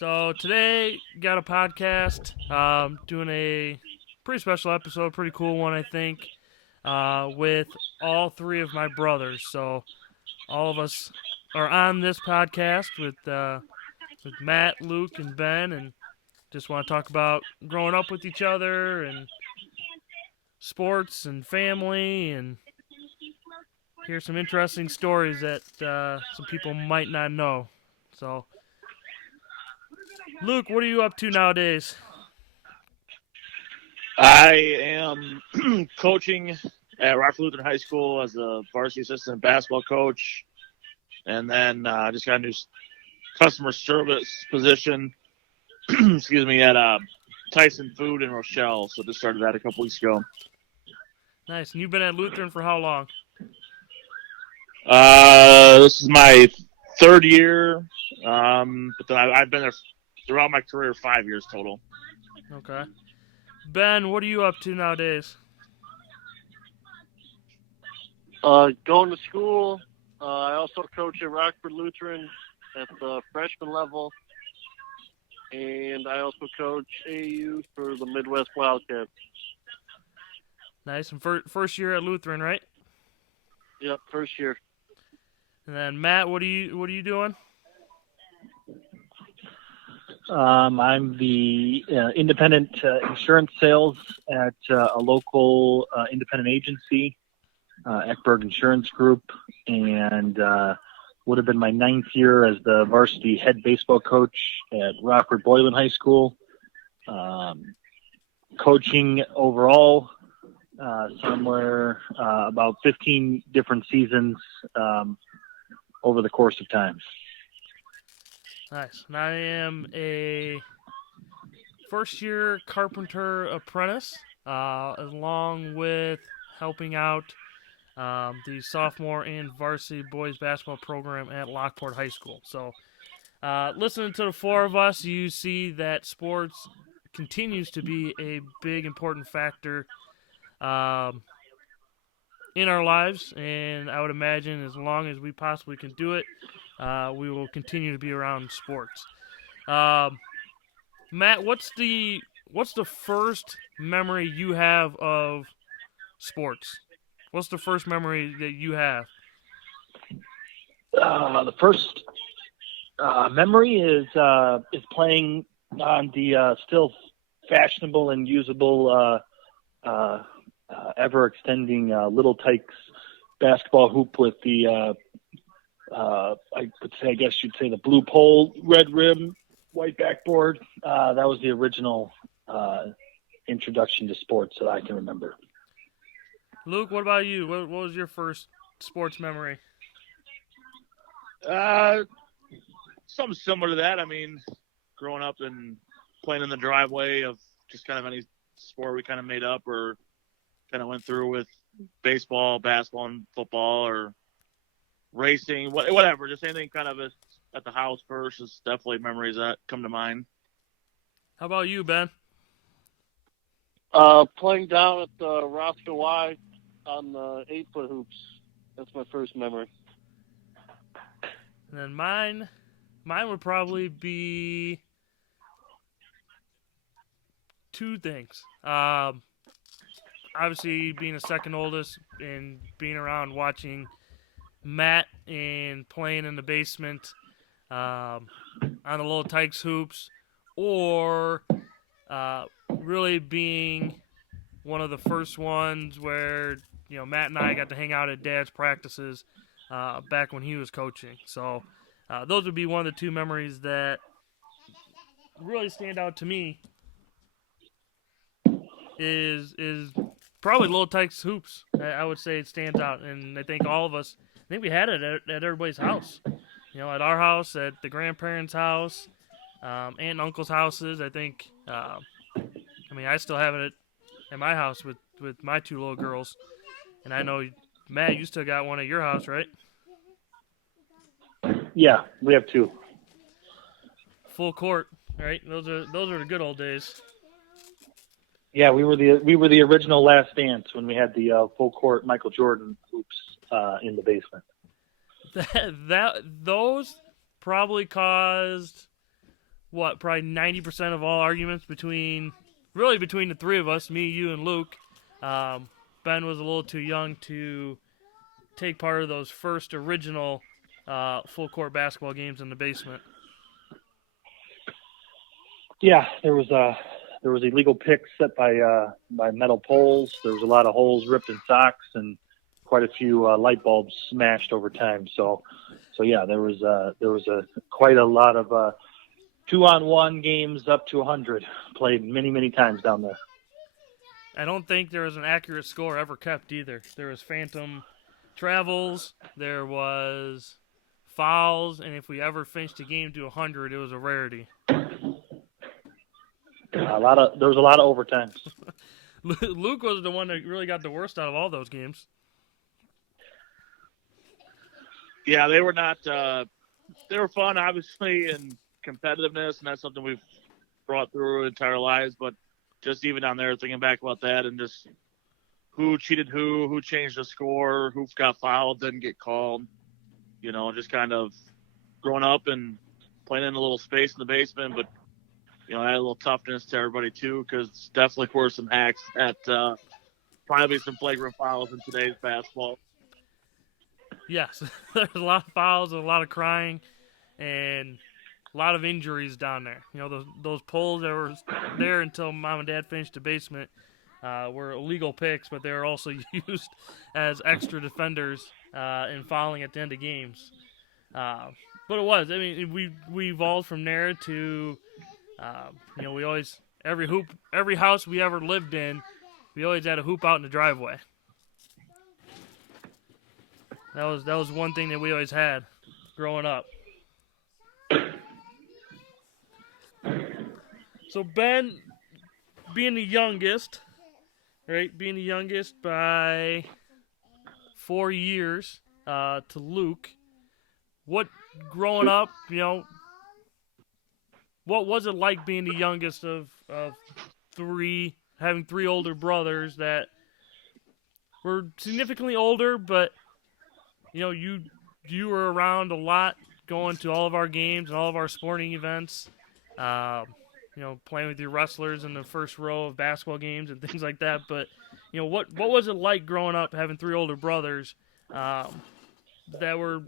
So today got a podcast, doing a pretty special episode, pretty cool one I think, with all three of my brothers. So all of us are on this podcast with Matt, Luke, and Ben, and just want to talk about growing up with each other and sports and family, and hear some interesting stories that some people might not know. So, Luke, what are you up to nowadays? I am coaching at Rockford Lutheran High School as a varsity assistant basketball coach, and then just got a new customer service position. excuse me, at Tyson Food in Rochelle. So just started that a couple weeks ago. Nice. And you've been at Lutheran for how long? This is my third year, but then I've been there throughout my career 5 years total. Okay. Ben, what are you up to nowadays? Going to school. I also coach at Rockford Lutheran at the freshman level, and I also coach AU for the Midwest Wildcats. Nice. And first year at Lutheran, right? Yep, first year. And then Matt, what are you doing? I'm the independent insurance sales at a local independent agency, Eckberg Insurance Group, and would have been my 9th year as the varsity head baseball coach at Rockford Boylan High School. Coaching overall somewhere about 15 different seasons over the course of time. Nice. And I am a first-year carpenter apprentice, along with helping out the sophomore and varsity boys basketball program at Lockport High School. So, listening to the four of us, you see that sports continues to be a big, important factor in our lives, and I would imagine as long as we possibly can do it, we will continue to be around sports. Matt, what's the first memory you have of sports? What's the first memory that you have? The first memory is playing on the still fashionable and usable ever extending Little Tykes basketball hoop with the I guess you'd say the blue pole, red rim, white backboard. That was the original introduction to sports that I can remember. Luke, what about you? What was your first sports memory? Something similar to that. I mean, growing up and playing in the driveway of just kind of any sport we kind of made up or kind of went through with baseball, basketball, and football, or racing, whatever. Just anything kind of at the house first is definitely memories that come to mind. How about you, Ben? Playing down at the Roscoe Y on the 8-foot hoops. That's my first memory. And then mine would probably be two things. Obviously, being the second oldest and being around watching Matt and playing in the basement on the Little Tykes hoops, or really being one of the first ones where Matt and I got to hang out at Dad's practices back when he was coaching. So those would be one of the two memories that really stand out to me. Is probably Little Tykes hoops. I would say it stands out, and I think all of us. I think we had it at everybody's house. At our house, at the grandparents' house, aunt and uncle's houses. I think. I still have it at my house with my two little girls, and I know Matt, you still got one at your house, right? Yeah, we have two. Full court, right? Those are the good old days. Yeah, we were the original Last Dance when we had the full court Michael Jordan hoops in the basement. Those probably caused probably 90% of all arguments between the three of us, me, you, and Luke. Ben was a little too young to take part of those first original full court basketball games in the basement. Yeah, there was illegal picks set by metal poles. There was a lot of holes ripped in socks and quite a few light bulbs smashed over time. So yeah, there was quite a lot of 2-on-1 games up to 100 played many times down there. I don't think there was an accurate score ever kept either. There was phantom travels, there was fouls, and if we ever finished a game to 100, it was a rarity. There was a lot of overtimes. Luke was the one that really got the worst out of all those games. Yeah, they were not. They were fun, obviously, and competitiveness, and that's something we've brought through our entire lives. But just even down there, thinking back about that, and just who cheated who changed the score, who got fouled, didn't get called. You know, just kind of growing up and playing in a little space in the basement, but you know, add a little toughness to everybody too, because definitely were some hacks at probably some flagrant fouls in today's basketball. Yes, there's a lot of fouls, and a lot of crying, and a lot of injuries down there. You know, those poles that were there until Mom and Dad finished the basement were illegal picks, but they were also used as extra defenders in fouling at the end of games. But it was. I mean, we evolved from there to, you know, we always every house we ever lived in, we always had a hoop out in the driveway. That was one thing that we always had growing up. So Ben, being the youngest, right? Being the youngest by 4 years to Luke, what growing up, you know, what was it like being the youngest of three, having three older brothers that were significantly older, but you know, you were around a lot, going to all of our games and all of our sporting events. You know, playing with your wrestlers in the first row of basketball games and things like that. But you know, what was it like growing up having three older brothers that were,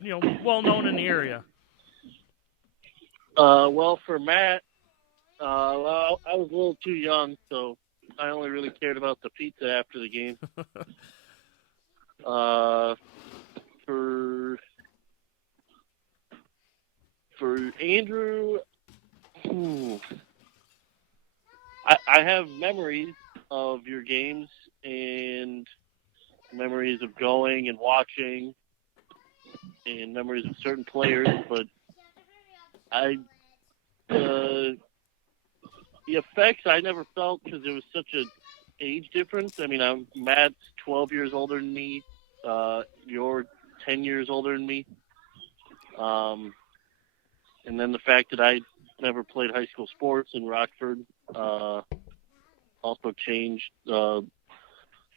you know, well known in the area? Well, for Matt, well, I was a little too young, so I only really cared about the pizza after the game. For Andrew, I have memories of your games and memories of going and watching and memories of certain players, but the effects I never felt because there was such an age difference. I mean, Matt's 12 years older than me. You're 10 years older than me. And then the fact that I never played high school sports in Rockford also changed.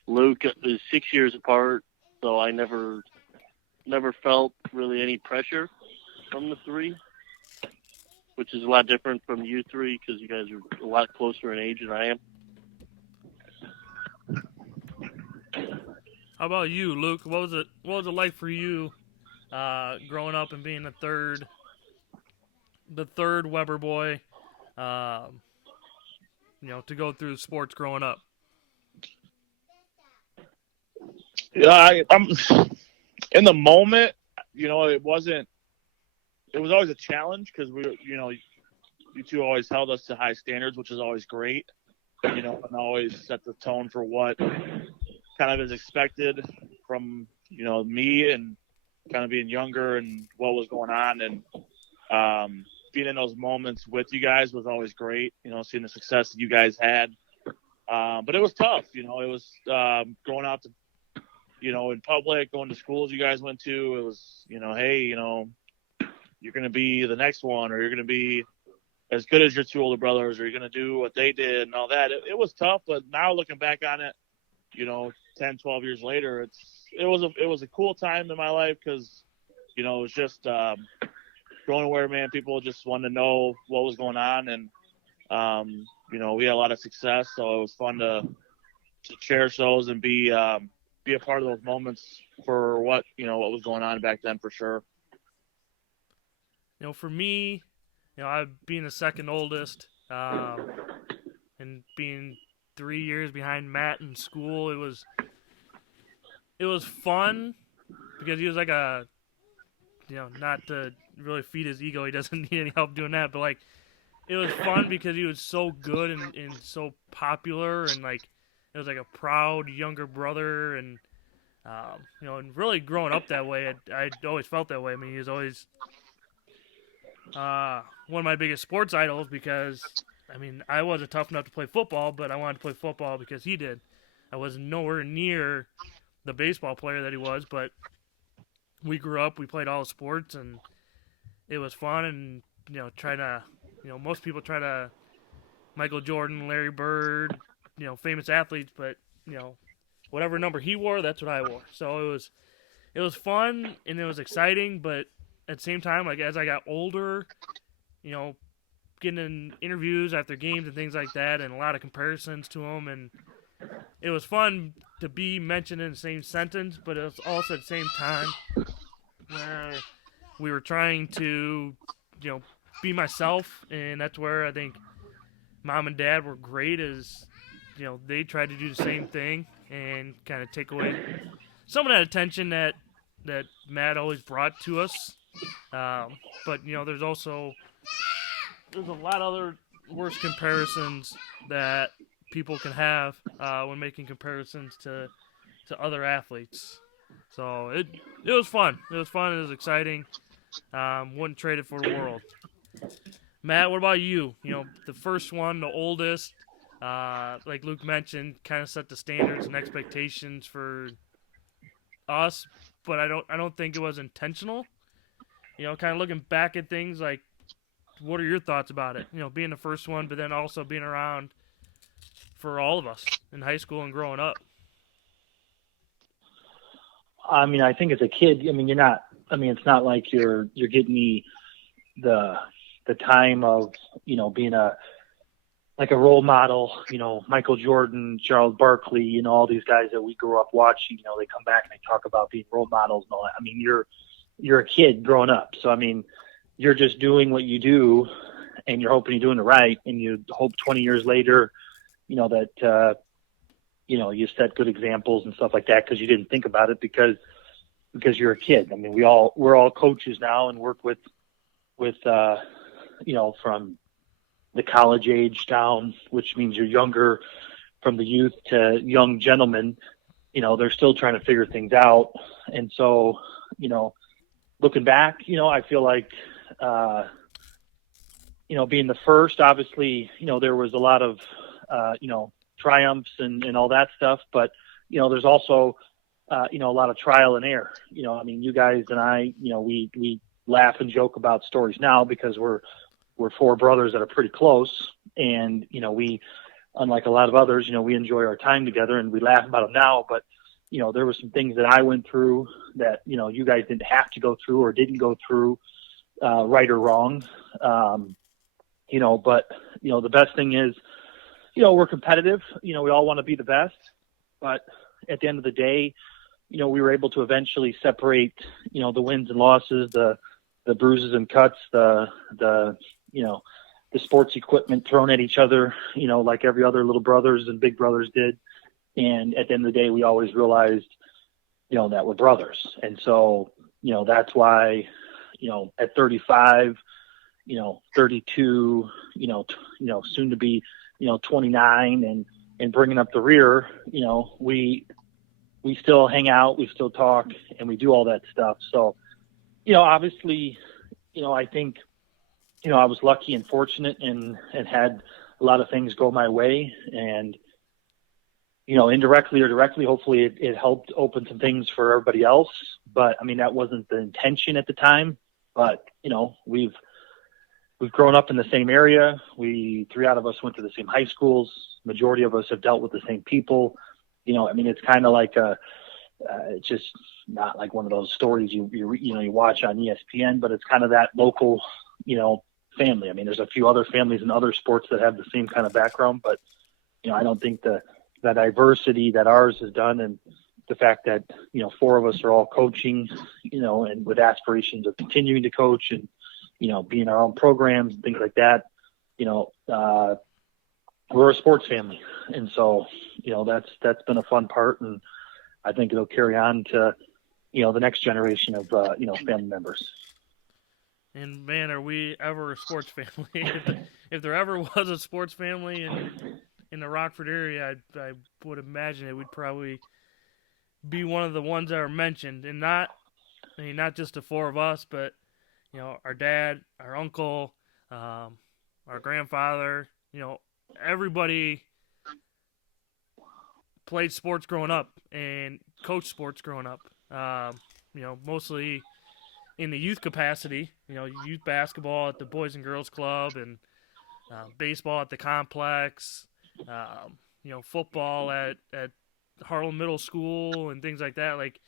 Luke is 6 years apart, so I never felt really any pressure from the three, which is a lot different from you three because you guys are a lot closer in age than I am. How about you, Luke? What was it like for you growing up and being the third Weber boy? You know, to go through sports growing up. Yeah, I'm in the moment. You know, it was always a challenge because you know, you two always held us to high standards, which is always great. You know, and always set the tone for what kind of is expected from, you know, me and kind of being younger and what was going on. And being in those moments with you guys was always great, you know, seeing the success that you guys had. But it was tough, you know, it was going out to, you know, in public, going to schools you guys went to. It was, you know, hey, you know, you're going to be the next one, or you're going to be as good as your two older brothers, or you're going to do what they did and all that. It was tough, but now looking back on it, you know, 10, 12 years later, it was a cool time in my life because, you know, it was just growing where, man, people just wanted to know what was going on, and we had a lot of success, so it was fun to cherish those and be a part of those moments for what was going on back then, for sure. For me, I being the second oldest, and being 3 years behind Matt in school, it was fun because he was like not to really feed his ego, he doesn't need any help doing that, but like it was fun because he was so good and so popular, and like it was like a proud younger brother, and and really growing up that way, I always felt that way. I mean, he was always one of my biggest sports idols because, I mean, I wasn't tough enough to play football, but I wanted to play football because he did. I was nowhere near the baseball player that he was, but we grew up, we played all the sports, and it was fun. And most people try to Michael Jordan, Larry Bird, famous athletes, but whatever number he wore, that's what I wore. So it was fun and it was exciting, but at the same time, like as I got older, getting in interviews after games and things like that, and a lot of comparisons to him, and it was fun to be mentioned in the same sentence, but it was also at the same time where we were trying to, be myself, and that's where I think Mom and Dad were great, as they tried to do the same thing and kind of take away some of that attention that Matt always brought to us. But there's a lot of other worse comparisons that people can have when making comparisons to other athletes. So it was fun. It was fun. It was exciting. Wouldn't trade it for the world. Matt, what about you? The first one, the oldest, like Luke mentioned, kind of set the standards and expectations for us, but I don't think it was intentional. Kind of looking back at things, like, what are your thoughts about it? Being the first one, but then also being around for all of us in high school and growing up. I mean, I think as a kid, I mean, it's not like you're getting the time of, being a role model, Michael Jordan, Charles Barkley, all these guys that we grew up watching, they come back and they talk about being role models and all that. I mean, you're a kid growing up. So, I mean, you're just doing what you do and you're hoping you're doing it right. And you hope 20 years later, that, you set good examples and stuff like that, because you didn't think about it because you're a kid. I mean, we're all coaches now and work with from the college age down, which means you're younger, from the youth to young gentlemen, they're still trying to figure things out. And so, looking back, I feel like, being the first, obviously, there was a lot of, triumphs and all that stuff, but, there's also, a lot of trial and error. I mean, you guys and I, we laugh and joke about stories now because we're four brothers that are pretty close, and, we, unlike a lot of others, we enjoy our time together and we laugh about them now, but, there were some things that I went through that, you guys didn't have to go through or didn't go through, right or wrong. But, the best thing is, we're competitive, we all want to be the best, but at the end of the day, we were able to eventually separate, the wins and losses, the bruises and cuts, the sports equipment thrown at each other, like every other little brothers and big brothers did. And at the end of the day, we always realized, that we're brothers. And so, that's why, at 35, 32, soon to be, 29 and bringing up the rear, we still hang out, we still talk, and we do all that stuff. So, obviously, I think, I was lucky and fortunate and had a lot of things go my way, and, indirectly or directly, hopefully it helped open some things for everybody else. But I mean, that wasn't the intention at the time, but, we've grown up in the same area. 3 out of us went to the same high schools. Majority of us have dealt with the same people. I mean, it's kind of like it's just not like one of those stories you watch on ESPN, but it's kind of that local, family. I mean, there's a few other families in other sports that have the same kind of background, but I don't think the diversity that ours has done, and the fact that 4 of us are all coaching, and with aspirations of continuing to coach and being our own programs and things like that, we're a sports family, and so that's been a fun part, and I think it'll carry on to the next generation of family members. And man, are we ever a sports family? If there ever was a sports family in the Rockford area, I would imagine it would probably be one of the ones that are mentioned, and not just the 4 of us, but our dad, our uncle, our grandfather, everybody played sports growing up and coached sports growing up. Mostly in the youth capacity, youth basketball at the Boys and Girls Club, and baseball at the complex, football at Harlem Middle School and things like that. Like,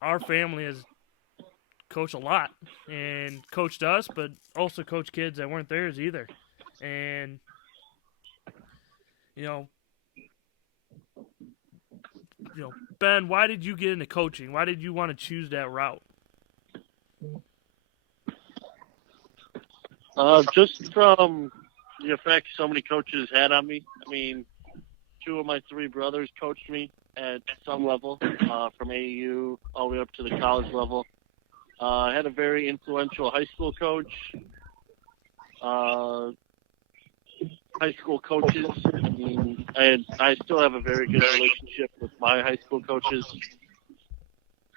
our family has coached a lot and coached us, but also coached kids that weren't theirs either. And, Ben, why did you get into coaching? Why did you want to choose that route? Just from the effect so many coaches had on me. I mean, 2 of my 3 brothers coached me at some level, from AAU all the way up to the college level. I had a very influential high school coach. High school coaches. I mean, I still have a very good relationship with my high school coaches,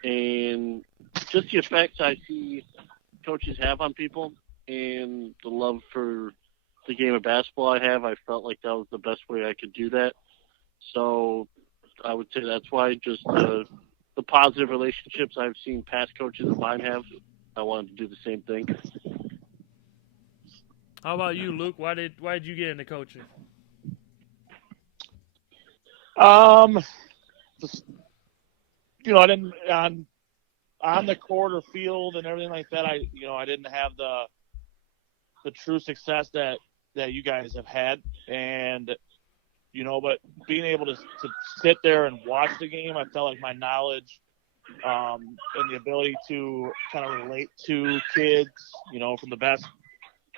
and just the effects I see coaches have on people, and the love for the game of basketball I felt like that was the best way I could do that. So I would say that's why, just the positive relationships I've seen past coaches of mine have, I wanted to do the same thing. How about you, Luke? Why did you get into coaching? Just, I didn't on the court or field and everything like that. I didn't have the true success that you guys have had, and but being able to sit there and watch the game, I felt like my knowledge and the ability to kind of relate to kids, from the best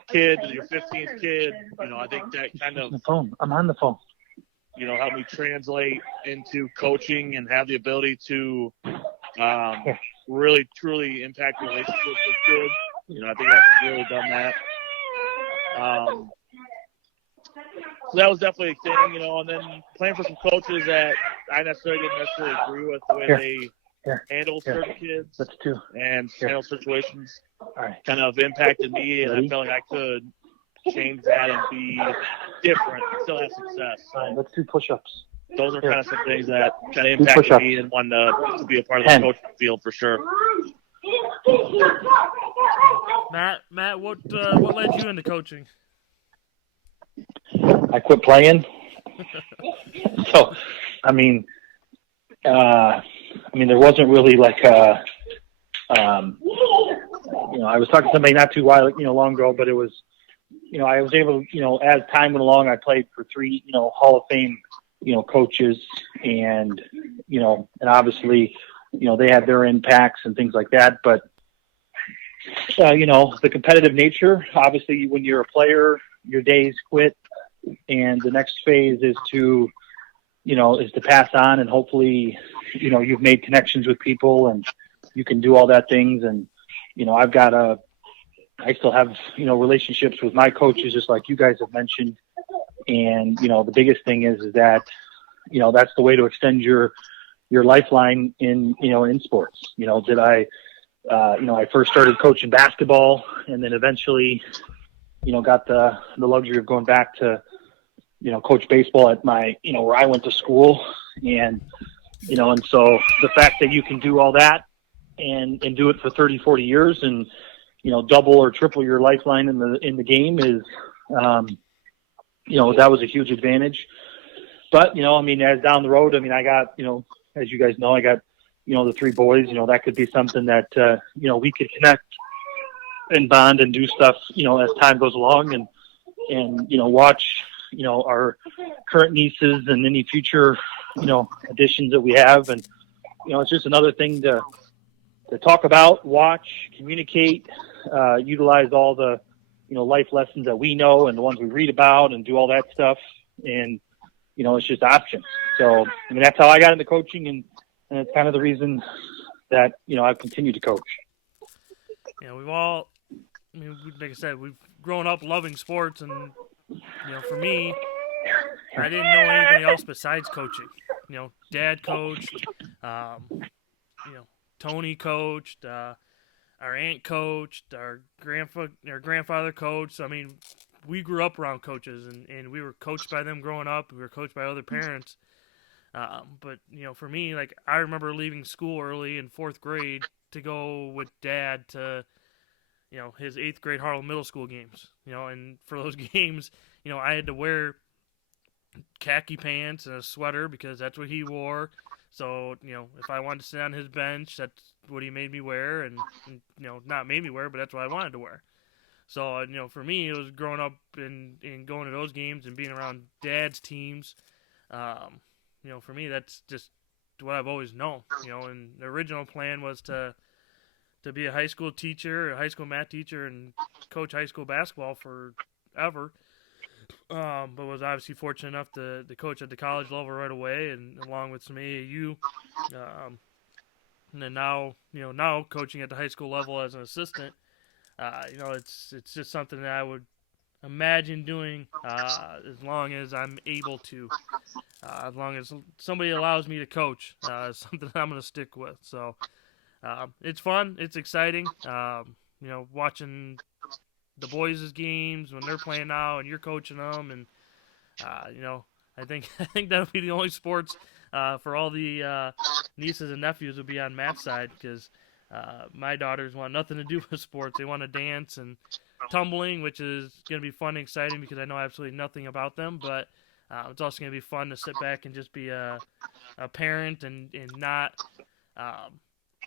kid to your 15th kid, I think that kind of I'm on the phone. Help me translate into coaching and have the ability to really truly impact relationships with kids. I think I've really done that. So that was definitely a thing, and then playing for some coaches that I didn't necessarily agree with the way they handle certain kids That's 2. and handle situations. All right. Kind of impacted me, and I felt like I could change that and be different and still have success. So All right, let's do push-ups. those are kind of some things that kind of impacted me and wanted to be a part of the coaching field for sure. Matt, what led you into coaching? I quit playing. So, I mean, there wasn't really like I was talking to somebody not too long ago, but it was, I was able to, as time went along, I played for 3, Hall of Fame, coaches, and, and obviously, they had their impacts and things like that. But, the competitive nature, obviously, when you're a player, your days quit, and the next phase is to pass on, and hopefully, you've made connections with people and you can do all that things. And, I still have, relationships with my coaches, just like you guys have mentioned. And, the biggest thing is that, that's the way to extend your lifeline in sports. I first started coaching basketball, and then eventually, got the luxury of going back to, coach baseball at my, where I went to school. And, and so the fact that you can do all that and do it for 30, 40 years and, double or triple your lifeline in the game is, that was a huge advantage. But, as down the road, I got, as you guys know, I got the three boys, that could be something that, we could connect and bond and do stuff, as time goes along and watch, our current nieces and any future, additions that we have. And, it's just another thing to talk about, watch, communicate, utilize all the, life lessons that we know and the ones we read about and do all that stuff. And, it's just options. So, that's how I got into coaching, and it's kind of the reason that, I've continued to coach. We've all, like I said, we've grown up loving sports, and, for me, I didn't know anything else besides coaching. Dad coached, Tony coached, our aunt coached, our grandfather coached. We grew up around coaches, and we were coached by them growing up. We were coached by other parents. But, for me, I remember leaving school early in 4th grade to go with Dad to, his 8th grade Harlem Middle School games. And for those games, I had to wear khaki pants and a sweater because that's what he wore. So, if I wanted to sit on his bench, that's what he made me wear. And not made me wear, but that's what I wanted to wear. So, for me, it was growing up and going to those games and being around Dad's teams. For me, that's just what I've always known. And the original plan was to be a high school teacher, a high school math teacher, and coach high school basketball forever. But was obviously fortunate enough to coach at the college level right away, and along with some AAU. And then now coaching at the high school level as an assistant. It's just something that I would imagine doing as long as I'm able to, as long as somebody allows me to coach. Something I'm going to stick with. So it's fun, it's exciting. Watching the boys' games when they're playing now and you're coaching them, and I think that'll be the only sports for all the nieces and nephews will be on Matt's side, because my daughters want nothing to do with sports. They want to dance and tumbling, which is going to be fun and exciting because I know absolutely nothing about them, but it's also going to be fun to sit back and just be a parent and not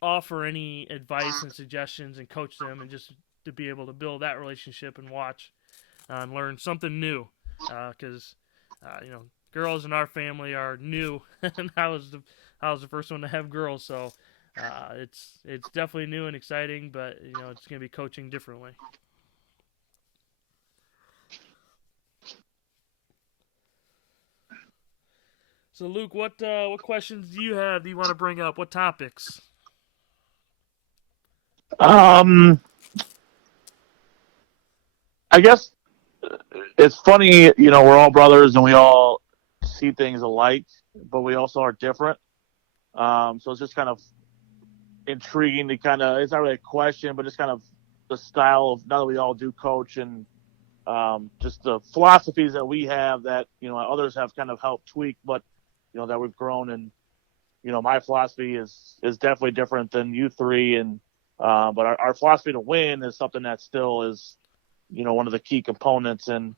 offer any advice and suggestions and coach them, and just to be able to build that relationship and watch and learn something new, because girls in our family are new and I was the first one to have girls, so it's definitely new and exciting, but it's going to be coaching differently. So Luke, what questions do you have that you want to bring up? What topics? I guess it's funny, we're all brothers and we all see things alike, but we also are different. So it's just kind of intriguing to it's not really a question, but just kind of the style of, now that we all do coach, and just the philosophies that we have that, others have kind of helped tweak, but, that we've grown. And, my philosophy is definitely different than you three. And, but our philosophy to win is something that still is, one of the key components. And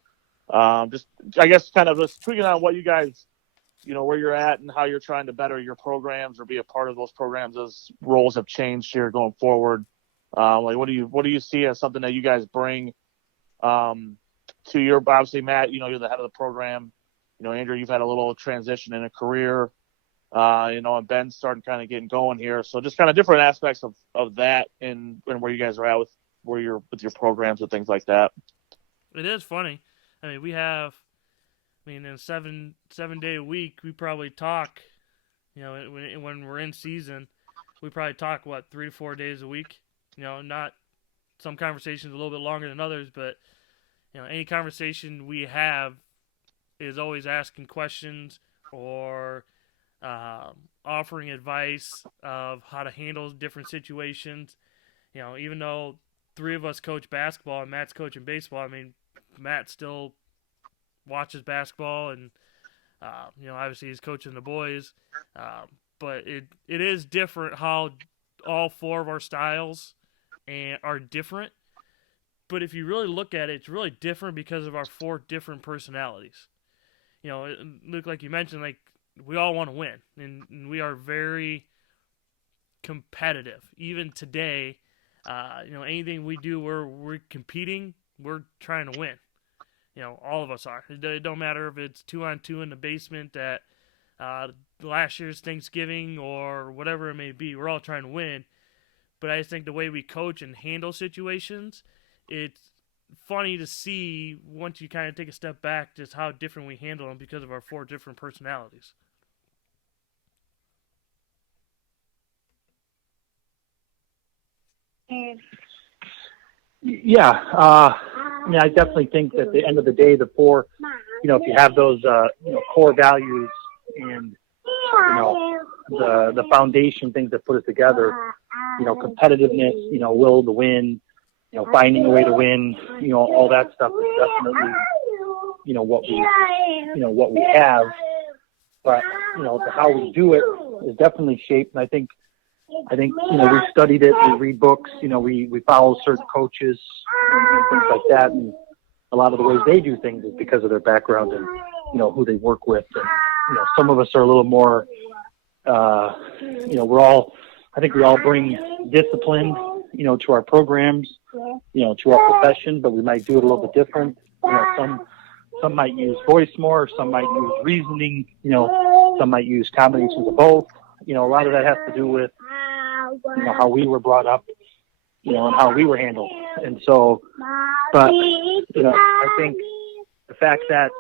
just, I guess, kind of just tweaking on what you guys, where you're at and how you're trying to better your programs or be a part of those programs as roles have changed here going forward. What do you see as something that you guys bring to your, obviously, Matt, you're the head of the program. Andrew, you've had a little transition in a career, and Ben's starting kind of getting going here. So just kind of different aspects of that and where you guys are at with your programs and things like that. It is funny. We have, in a 7-day week, we probably talk, when we're in season, we probably talk, 3 to 4 days a week. Not some conversations a little bit longer than others, but, any conversation we have is always asking questions or offering advice of how to handle different situations. Even though 3 of us coach basketball and Matt's coaching baseball, Matt still watches basketball and, obviously he's coaching the boys. But it is different how all 4 of our styles are different. But if you really look at it, it's really different because of our 4 different personalities. Luke, like you mentioned, we all want to win, and we are very competitive. Even today, anything we do, we're competing. We're trying to win. All of us are. It don't matter if it's 2-on-2 in the basement at last year's Thanksgiving or whatever it may be. We're all trying to win. But I just think the way we coach and handle situations, it's funny to see once you kind of take a step back just how different we handle them because of our 4 different personalities. Yeah, I definitely think that at the end of the day, the 4, if you have those, core values and, the foundation things that put it together, competitiveness, will to win, finding a way to win, all that stuff is definitely, what we have. But, how we do it is definitely shaped. And I think, we've studied it, we read books, we follow certain coaches and things like that. And a lot of the ways they do things is because of their background and, who they work with. And, some of us are a little more, I think we all bring discipline, to our programs, to our profession, but we might do it a little bit different. Some might use voice more, some might use reasoning, some might use combinations of both. A lot of that has to do with, how we were brought up, and how we were handled. And so, but, I think the fact that,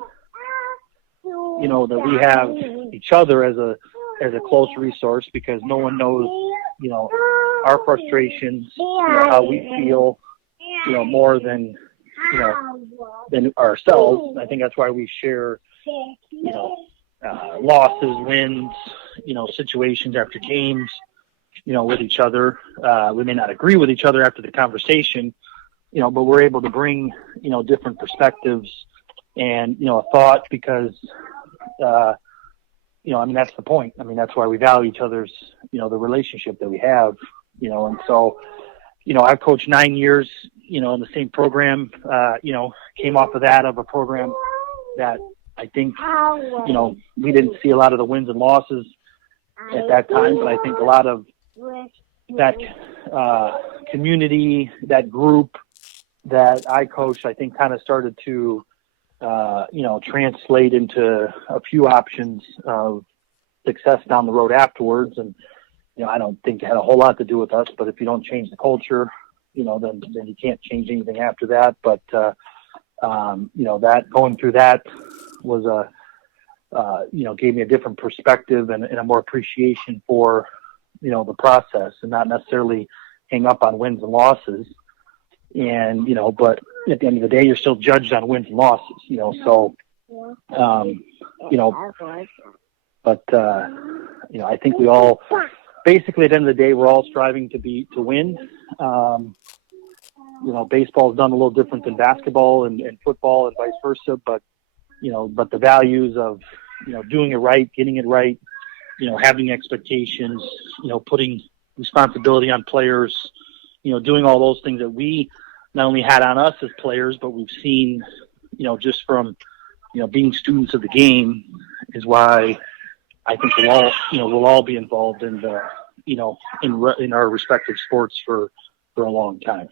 that we have each other as a close resource, because no one knows, our frustrations, how we feel, more than, than ourselves. I think that's why we share, losses, wins, situations after games, with each other. We may not agree with each other after the conversation, but we're able to bring, different perspectives and, a thought because, that's the point. That's why we value each other's, the relationship that we have, and so, I've coached 9 years, in the same program, came off of that of a program that I think, we didn't see a lot of the wins and losses at that time, but I think a lot of that community, that group that I coached, I think kind of started to, translate into a few options of success down the road afterwards. And, I don't think it had a whole lot to do with us, but if you don't change the culture, then you can't change anything after that. But, that going through that was gave me a different perspective and a more appreciation for, the process and not necessarily hang up on wins and losses. And, but at the end of the day, you're still judged on wins and losses, so, but, I think we all basically at the end of the day, we're all striving to win. Baseball is done a little different than basketball and football and vice versa, but the values of, doing it right, getting it right, having expectations, putting responsibility on players, doing all those things that we not only had on us as players, but we've seen, just from, being students of the game is why I think we'll all be involved in the, in our respective sports for a long time.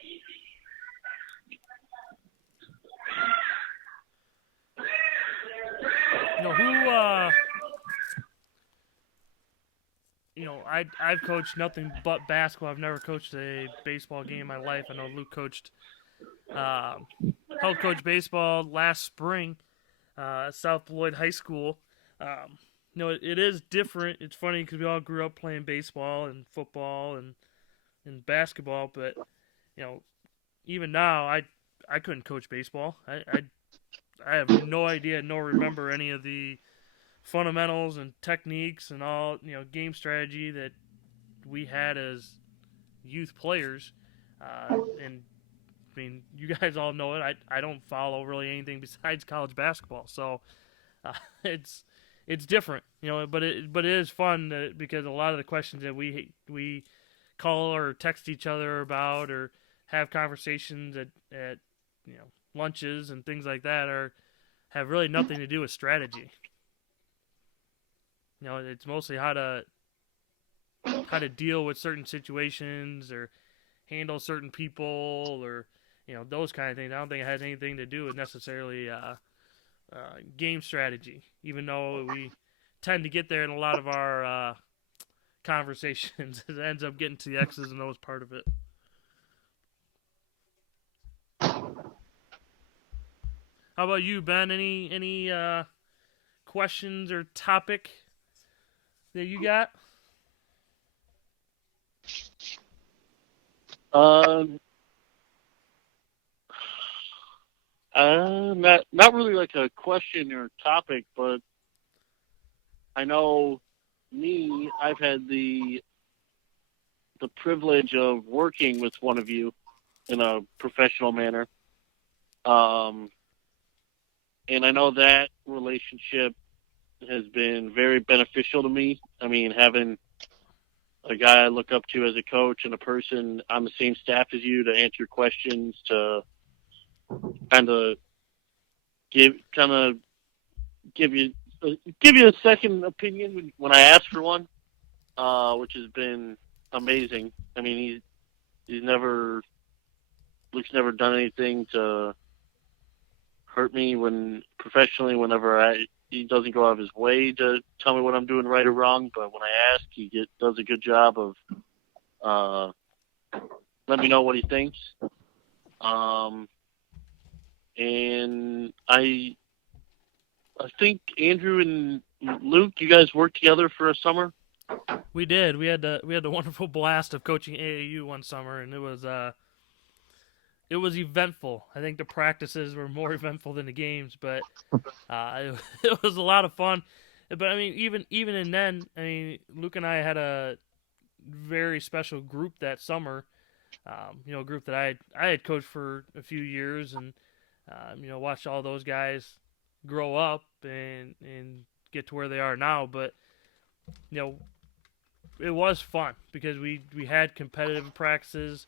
I've coached nothing but basketball. I've never coached a baseball game in my life. I know Luke helped coach baseball last spring at South Beloit High School. It is different. It's funny because we all grew up playing baseball and football and basketball, but even now I couldn't coach baseball. I have no idea, no remember any of the fundamentals and techniques and all, game strategy that we had as youth players. And you guys all know it. I don't follow really anything besides college basketball. So it's different, but it is fun because a lot of the questions that we call or text each other about or have conversations at lunches and things like that have really nothing to do with strategy. It's mostly how to how to deal with certain situations or handle certain people or those kind of things. I don't think it has anything to do with necessarily game strategy, even though we tend to get there in a lot of our conversations. It ends up getting to the X's and O's part of it. How about you, Ben? Any questions or topic that you got? Not really like a question or topic, but I know I've had the privilege of working with one of you in a professional manner. And I know that relationship has been very beneficial to me. I mean, having a guy I look up to as a coach and a person on the same staff as you to answer questions, to kind of give you a second opinion when I ask for one, which has been amazing. I mean, Luke's never done anything to hurt me professionally. Whenever he doesn't go out of his way to tell me what I'm doing right or wrong, but when I ask, he does a good job of letting me know what he thinks. And I think Andrew and Luke, you guys worked together for a summer. We did. We had the wonderful blast of coaching AAU one summer, and it was eventful. I think the practices were more eventful than the games, but it was a lot of fun. But I mean, even in then, I mean, Luke and I had a very special group that summer. A group that I had coached for a few years, and watched all those guys grow up and get to where they are now. But it was fun because we had competitive practices.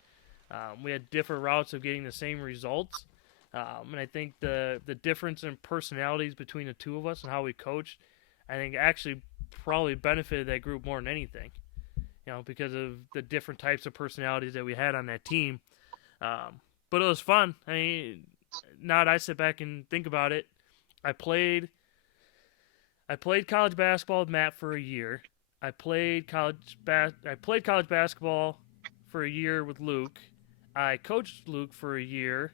We had different routes of getting the same results. And I think the difference in personalities between the two of us and how we coached, I think actually probably benefited that group more than anything. Because of the different types of personalities that we had on that team. But it was fun. I mean, now that I sit back and think about it, I played college basketball with Matt for a year. I played college basketball for a year with Luke. I coached Luke for a year.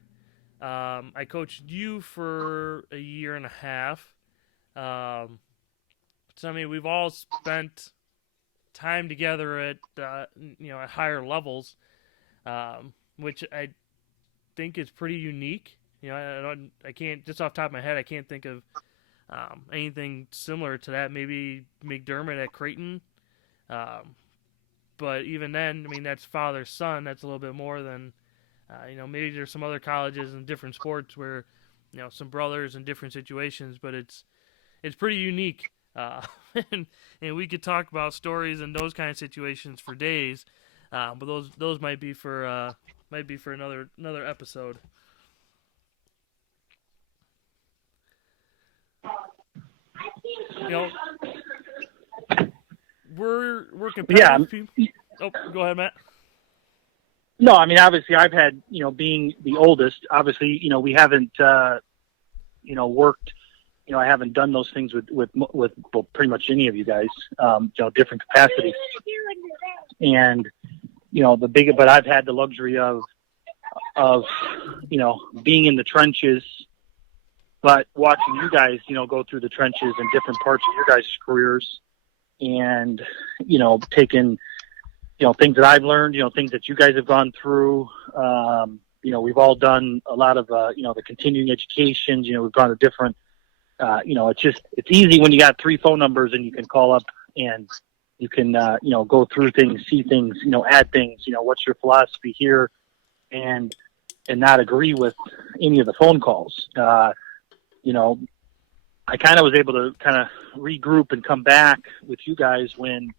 I coached you for a year and a half. So I mean, we've all spent time together at at higher levels, which I think is pretty unique. I can't, just off the top of my head, I can't think of anything similar to that. Maybe McDermott at Creighton, but even then, I mean, that's father-son. That's a little bit more than maybe there's some other colleges and different sports where some brothers in different situations, but it's pretty unique. And we could talk about stories and those kind of situations for days, but those might be for another episode. We're competitive people. Oh, go ahead, Matt. No, I mean, obviously I've had, being the oldest, obviously, we haven't, worked, I haven't done those things with pretty much any of you guys, different capacities. And, but I've had the luxury of, being in the trenches, but watching you guys, go through the trenches in different parts of your guys' careers and, taking, things that I've learned, things that you guys have gone through. We've all done a lot of, the continuing educations, we've gone to different, it's easy when you got 3 phone numbers and you can call up and you can, go through things, see things, add things, what's your philosophy here, and not agree with any of the phone calls. I kind of was able to kind of regroup and come back with you guys when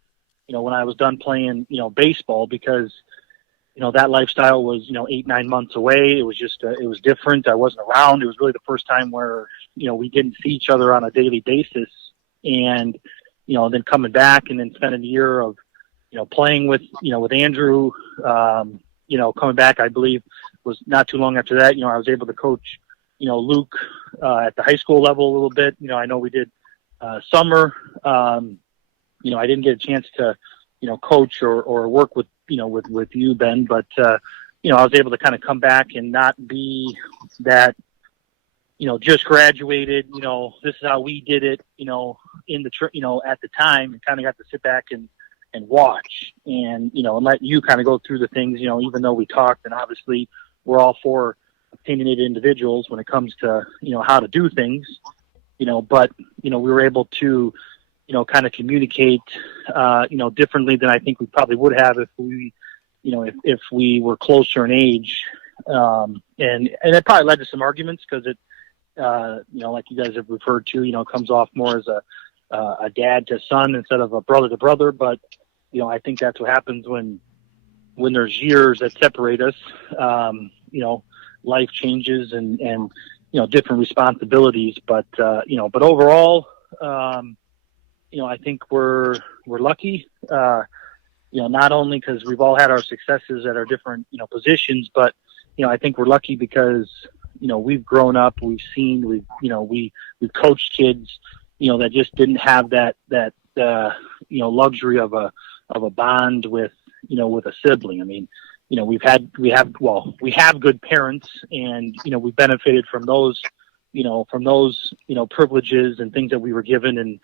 I was done playing, baseball, because, that lifestyle was, 8-9 months away. It was just, it was different. I wasn't around. It was really the first time where, we didn't see each other on a daily basis. And, then coming back and then spending a year of, playing with Andrew, coming back, I believe was not too long after that. I was able to coach, Luke at the high school level a little bit. I know we did summer. I didn't get a chance to, coach or work with, with you, Ben, but, I was able to kind of come back and not be that, just graduated, this is how we did it, in the, at the time, and kind of got to sit back and watch and, and let you kind of go through the things, even though we talked, and obviously we're all for opinionated individuals when it comes to, how to do things, but, we were able to, kind of communicate, differently than I think we probably would have if we, if we were closer in age. And it probably led to some arguments because it, like you guys have referred to, comes off more as a dad to son instead of a brother to brother. But, I think that's what happens when there's years that separate us. Life changes and different responsibilities. But overall, I think we're lucky, not only because we've all had our successes at our different, positions, but, I think we're lucky because, we've grown up, we've seen, we've coached kids, that just didn't have that, luxury of a bond with, with a sibling. I mean, we have good parents and, we benefited from those, privileges and things that we were given and,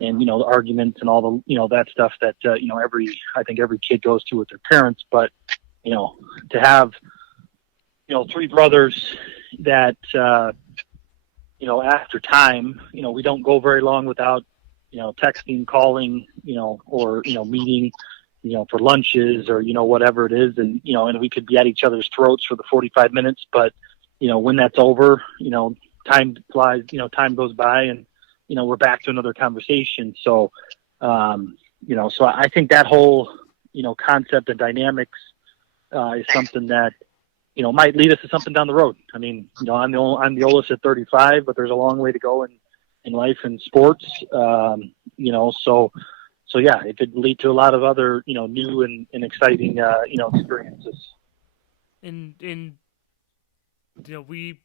the arguments and all the, that stuff that, I think every kid goes through with their parents, but, to have, three brothers that, after time, we don't go very long without, texting, calling, or, meeting, for lunches or, whatever it is. And, and we could be at each other's throats for the 45 minutes, but, when that's over, time flies, time goes by and, we're back to another conversation. So, so I think that whole, concept and dynamics, is something that, might lead us to something down the road. I mean, I'm the oldest at 35, but there's a long way to go in life and sports. So yeah, it could lead to a lot of other, new and exciting, experiences. And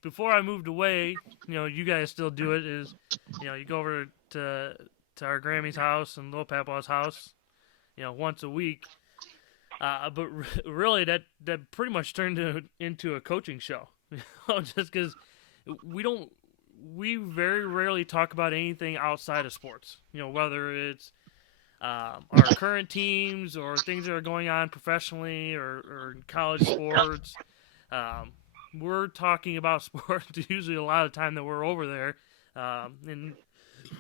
before I moved away, you guys still do it, is, you go over to our Grammy's house and Lil Papa's house, once a week. But really, that pretty much turned into a coaching show, just because we very rarely talk about anything outside of sports, whether it's our current teams or things that are going on professionally or in college sports. We're talking about sports usually a lot of the time that we're over there. And,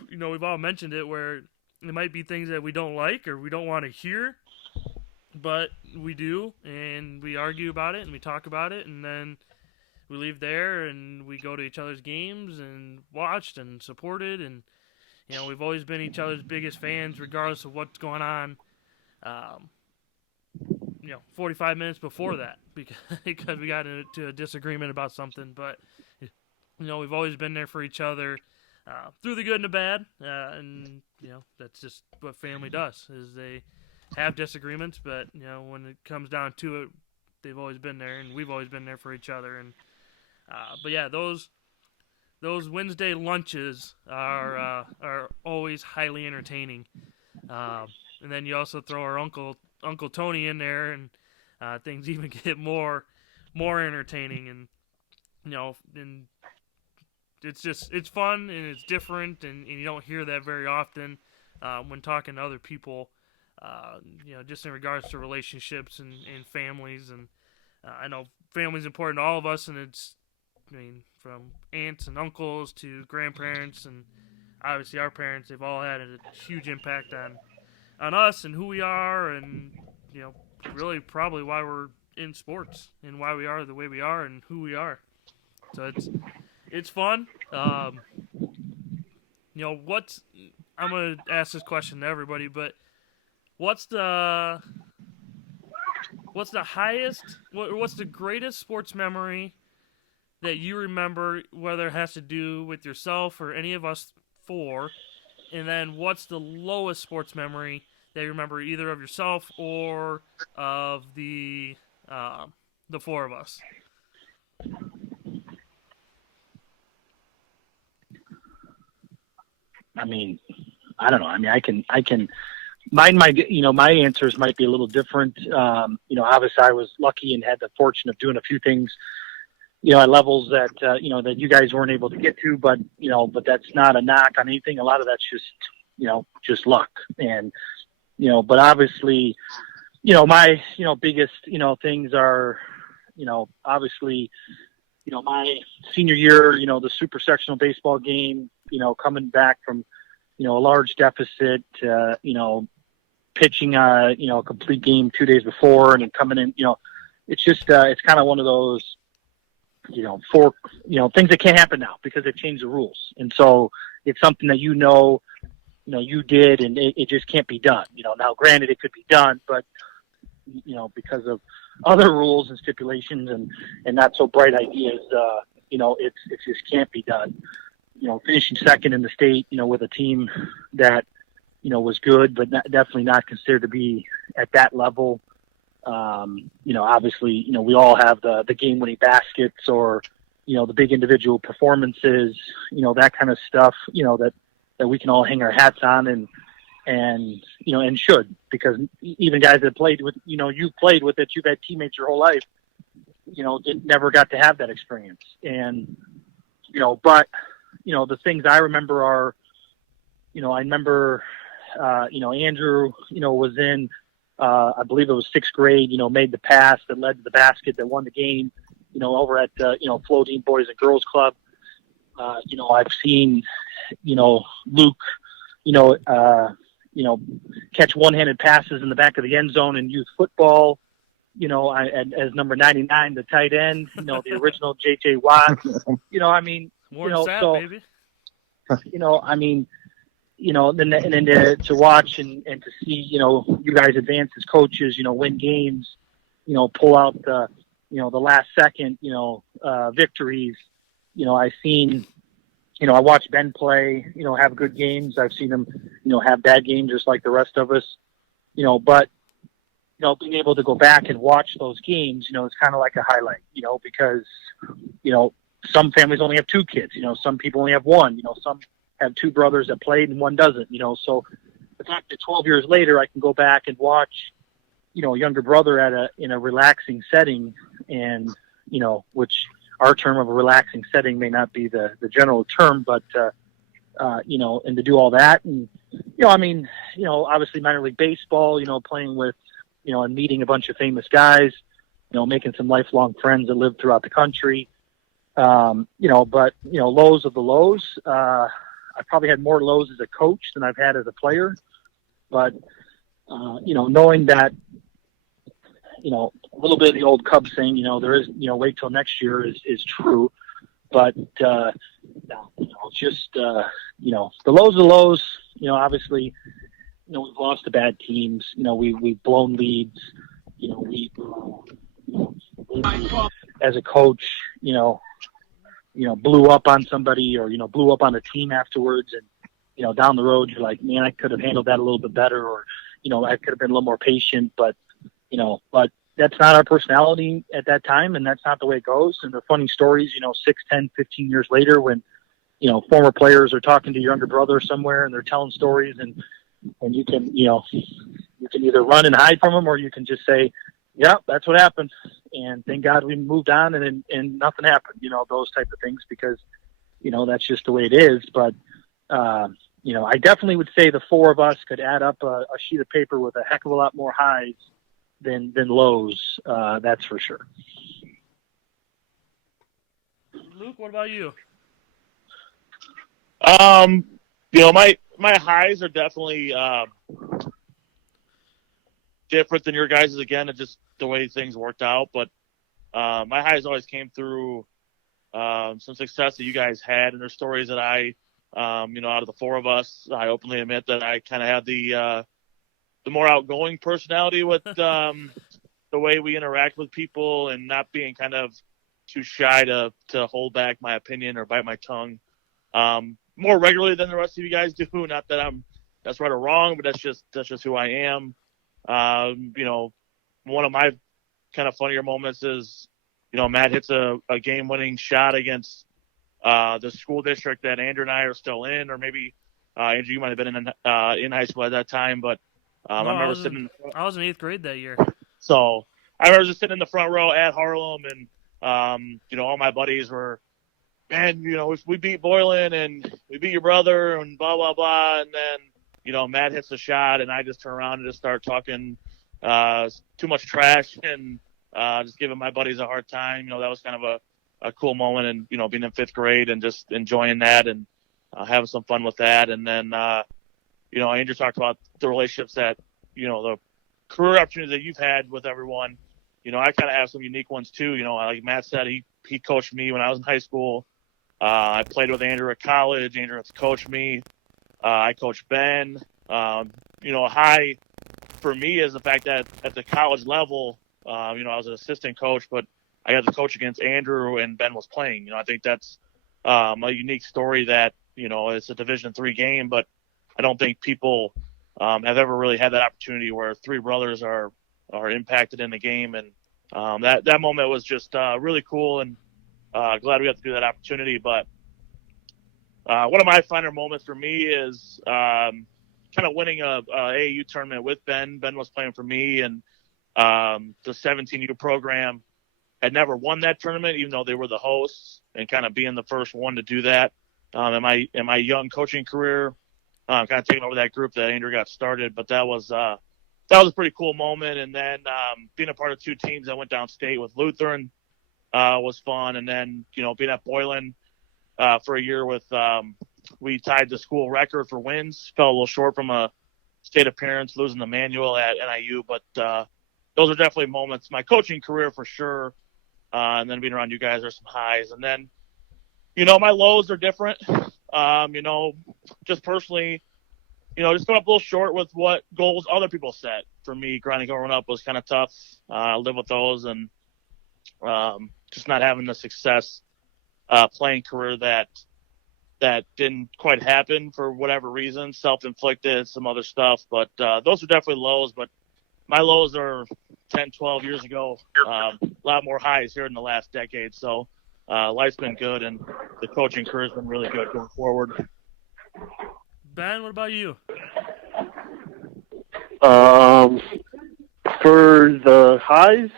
we've all mentioned it where it might be things that we don't like or we don't want to hear, but we do, and we argue about it and we talk about it, and then we leave there and we go to each other's games and watched and supported, and, we've always been each other's biggest fans regardless of what's going on. 45 minutes before that because we got into a disagreement about something, but we've always been there for each other through the good and the bad, and that's just what family does, is they have disagreements, but when it comes down to it, they've always been there, and we've always been there for each other. And but yeah, those Wednesday lunches are always highly entertaining. And then you also throw our Uncle Tony in there, and things even get more entertaining. And and it's fun and it's different, and you don't hear that very often when talking to other people. Just in regards to relationships and families, and I know family's important to all of us, and it's, from aunts and uncles to grandparents, and obviously our parents, they've all had a huge impact on us and who we are, and really probably why we're in sports and why we are the way we are and who we are. So it's fun. I'm gonna ask this question to everybody, but what's the greatest sports memory that you remember, whether it has to do with yourself or any of us four? And then what's the lowest sports memory that you remember either of yourself or of the four of us? I mean, I don't know. I mean, I can. My answers might be a little different. Obviously I was lucky and had the fortune of doing a few things, at levels that, that you guys weren't able to get to, but that's not a knock on anything. A lot of that's just luck. And, but obviously, my, biggest, things are, obviously, my senior year, the super sectional baseball game, coming back from, a large deficit, pitching a complete game 2 days before and then coming in, it's just it's kind of one of those things that can't happen now because they've changed the rules. And so it's something that you did and it just can't be done. Now granted it could be done, but because of other rules and stipulations and not so bright ideas, it just can't be done. Finishing second in the state, with a team that was good, but definitely not considered to be at that level. Obviously, we all have the game-winning baskets or, the big individual performances, that kind of stuff, that we can all hang our hats on and should, because even guys that played with, you've played with it, you've had teammates your whole life, never got to have that experience. And, but, the things I remember are, I remember, Andrew, was in, I believe it was sixth grade, made the pass that led to the basket that won the game, over at, Floating Boys and Girls Club. I've seen, Luke, catch one-handed passes in the back of the end zone in youth football, as number 99, the tight end, the original J.J. Watt, I mean, baby. Then to watch and to see, you guys advance as coaches, win games, pull out the last second, victories. I've seen, I watched Ben play, have good games. I've seen him, have bad games just like the rest of us, but, being able to go back and watch those games, it's kind of like a highlight, because, some families only have two kids, some people only have one, some have two brothers that played and one doesn't, so the fact that 12 years later I can go back and watch, a younger brother in a relaxing setting and, which our term of a relaxing setting may not be the general term, but, and to do all that. And, obviously minor league baseball, playing with, and meeting a bunch of famous guys, making some lifelong friends that live throughout the country. But, lows of the lows, I probably had more lows as a coach than I've had as a player, but, knowing that, a little bit of the old Cubs saying, there is, wait till next year is true, but, just, the lows of the lows, obviously, we've lost to bad teams, we've blown leads, we as a coach, blew up on somebody or, blew up on a team afterwards. And, down the road, you're like, man, I could have handled that a little bit better or, I could have been a little more patient, but that's not our personality at that time. And that's not the way it goes. And the funny stories, 6, 10, 15 years later, when, former players are talking to your younger brother somewhere and they're telling stories and you can, you can either run and hide from them or you can just say, yeah, that's what happened. And thank God we moved on and nothing happened, those type of things, because, that's just the way it is. But, I definitely would say the four of us could add up a sheet of paper with a heck of a lot more highs than lows. That's for sure. Luke, what about you? My highs are definitely different than your guys'. Again, it's just the way things worked out. But my highs always came through some success that you guys had, and there's stories that I, out of the four of us, I openly admit that I kind of had the more outgoing personality with the way we interact with people and not being kind of too shy to hold back my opinion or bite my tongue more regularly than the rest of you guys do. Not that I'm that's right or wrong, but that's just who I am. One of my kind of funnier moments is, Matt hits a game-winning shot against the school district that Andrew and I are still in, or maybe Andrew, you might have been in high school at that time, but I remember sitting. I was in 8th grade that year. So I remember just sitting in the front row at Harlem, and all my buddies were, man, we beat Boylan and we beat your brother and blah blah blah, and then Matt hits the shot, and I just turn around and just start talking too much trash and just giving my buddies a hard time. That was kind of a cool moment, and being in 5th grade and just enjoying that and having some fun with that. And then Andrew talked about the relationships that the career opportunities that you've had with everyone. I kind of have some unique ones too. Like Matt said, he coached me when I was in high school. I played with Andrew at college. Andrew has coached me. I coached Ben. High for me is the fact that at the college level, I was an assistant coach, but I got to coach against Andrew and Ben was playing. I think that's a unique story that, it's a Division III game, but I don't think people have ever really had that opportunity where 3 brothers are impacted in the game. And that moment was just really cool, and glad we got to do that opportunity. But one of my finer moments for me is kind of winning a AAU tournament with Ben. Ben was playing for me, and the 17U program had never won that tournament, even though they were the hosts, and kind of being the first one to do that in my young coaching career, kind of taking over that group that Andrew got started. But that was a pretty cool moment. And then being a part of 2 teams that went downstate with Lutheran was fun. And then being at Boylan for a year with we tied the school record for wins, fell a little short from a state appearance, losing the manual at NIU. But those are definitely moments. My coaching career for sure. And then being around you guys are some highs. And then, my lows are different. Just personally, just going up a little short with what goals other people set. For me, growing up was kind of tough. I live with those, and just not having the success playing career that didn't quite happen for whatever reason, self-inflicted, some other stuff. But those are definitely lows. But my lows are 10, 12 years ago. A lot more highs here in the last decade. So life's been good, and the coaching career has been really good going forward. Ben, what about you? For the highs,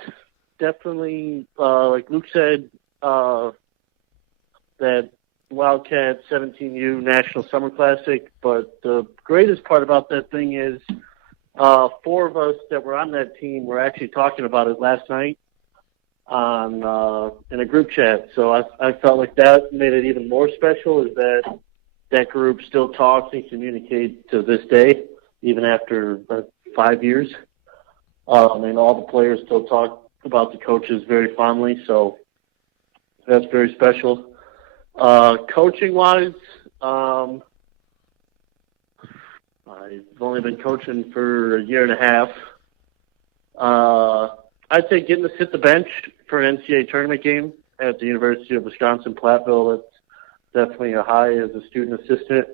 definitely, like Luke said, that Wildcat 17U National Summer Classic. But the greatest part about that thing is 4 of us that were on that team were actually talking about it last night in a group chat. So I felt like that made it even more special, is that group still talks and communicates to this day, even after 5 years. And all the players still talk about the coaches very fondly, so that's very special. Coaching-wise, I've only been coaching for a year and a half. I'd say getting to sit the bench for an NCAA tournament game at the University of Wisconsin-Platteville, that's definitely a high as a student assistant.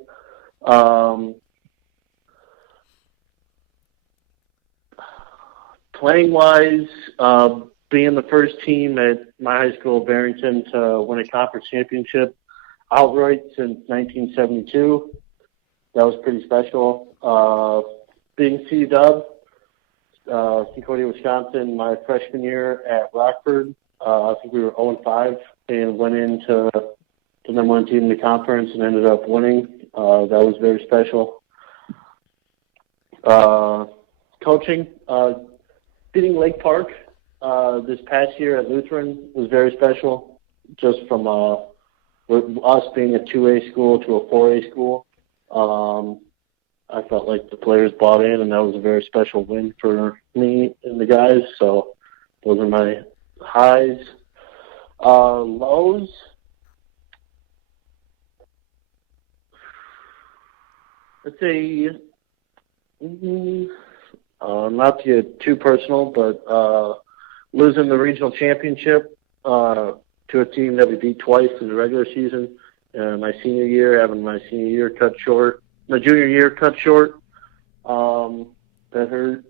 Playing-wise, being the first team at my high school, Barrington, to win a conference championship outright since 1972. That was pretty special. Being C-Dub, Concordia, Wisconsin, my freshman year at Rockford, I think we were 0-5 and went into the number 1 team in the conference and ended up winning. That was very special. Coaching, beating Lake Park this past year at Lutheran was very special, just from with us being a 2A school to a 4A school. I felt like the players bought in, and that was a very special win for me and the guys. So those are my highs. Lows, let's say, not to get too personal, but losing the regional championship to a team that we beat twice in the regular season. My senior year, having my junior year cut short, That hurt.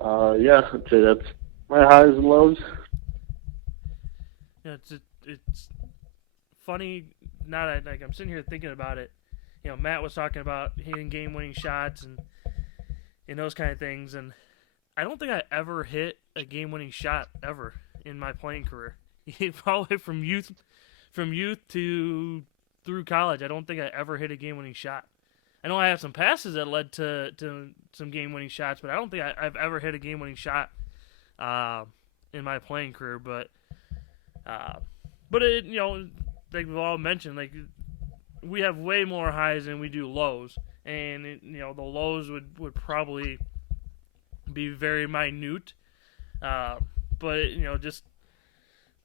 Yeah, I'd say that's my highs and lows. You know, it's funny now that like I'm sitting here thinking about it. You know, Matt was talking about hitting game-winning shots and those kind of things, and I don't think I ever hit a game-winning shot ever in my playing career. Probably from youth to through college, I don't think I ever hit a game-winning shot. I know I have some passes that led to some game-winning shots, but I don't think I've ever hit a game-winning shot in my playing career. But it, you know, like we've all mentioned, like we have way more highs than we do lows, and you know the lows would probably be very minute. But you know, just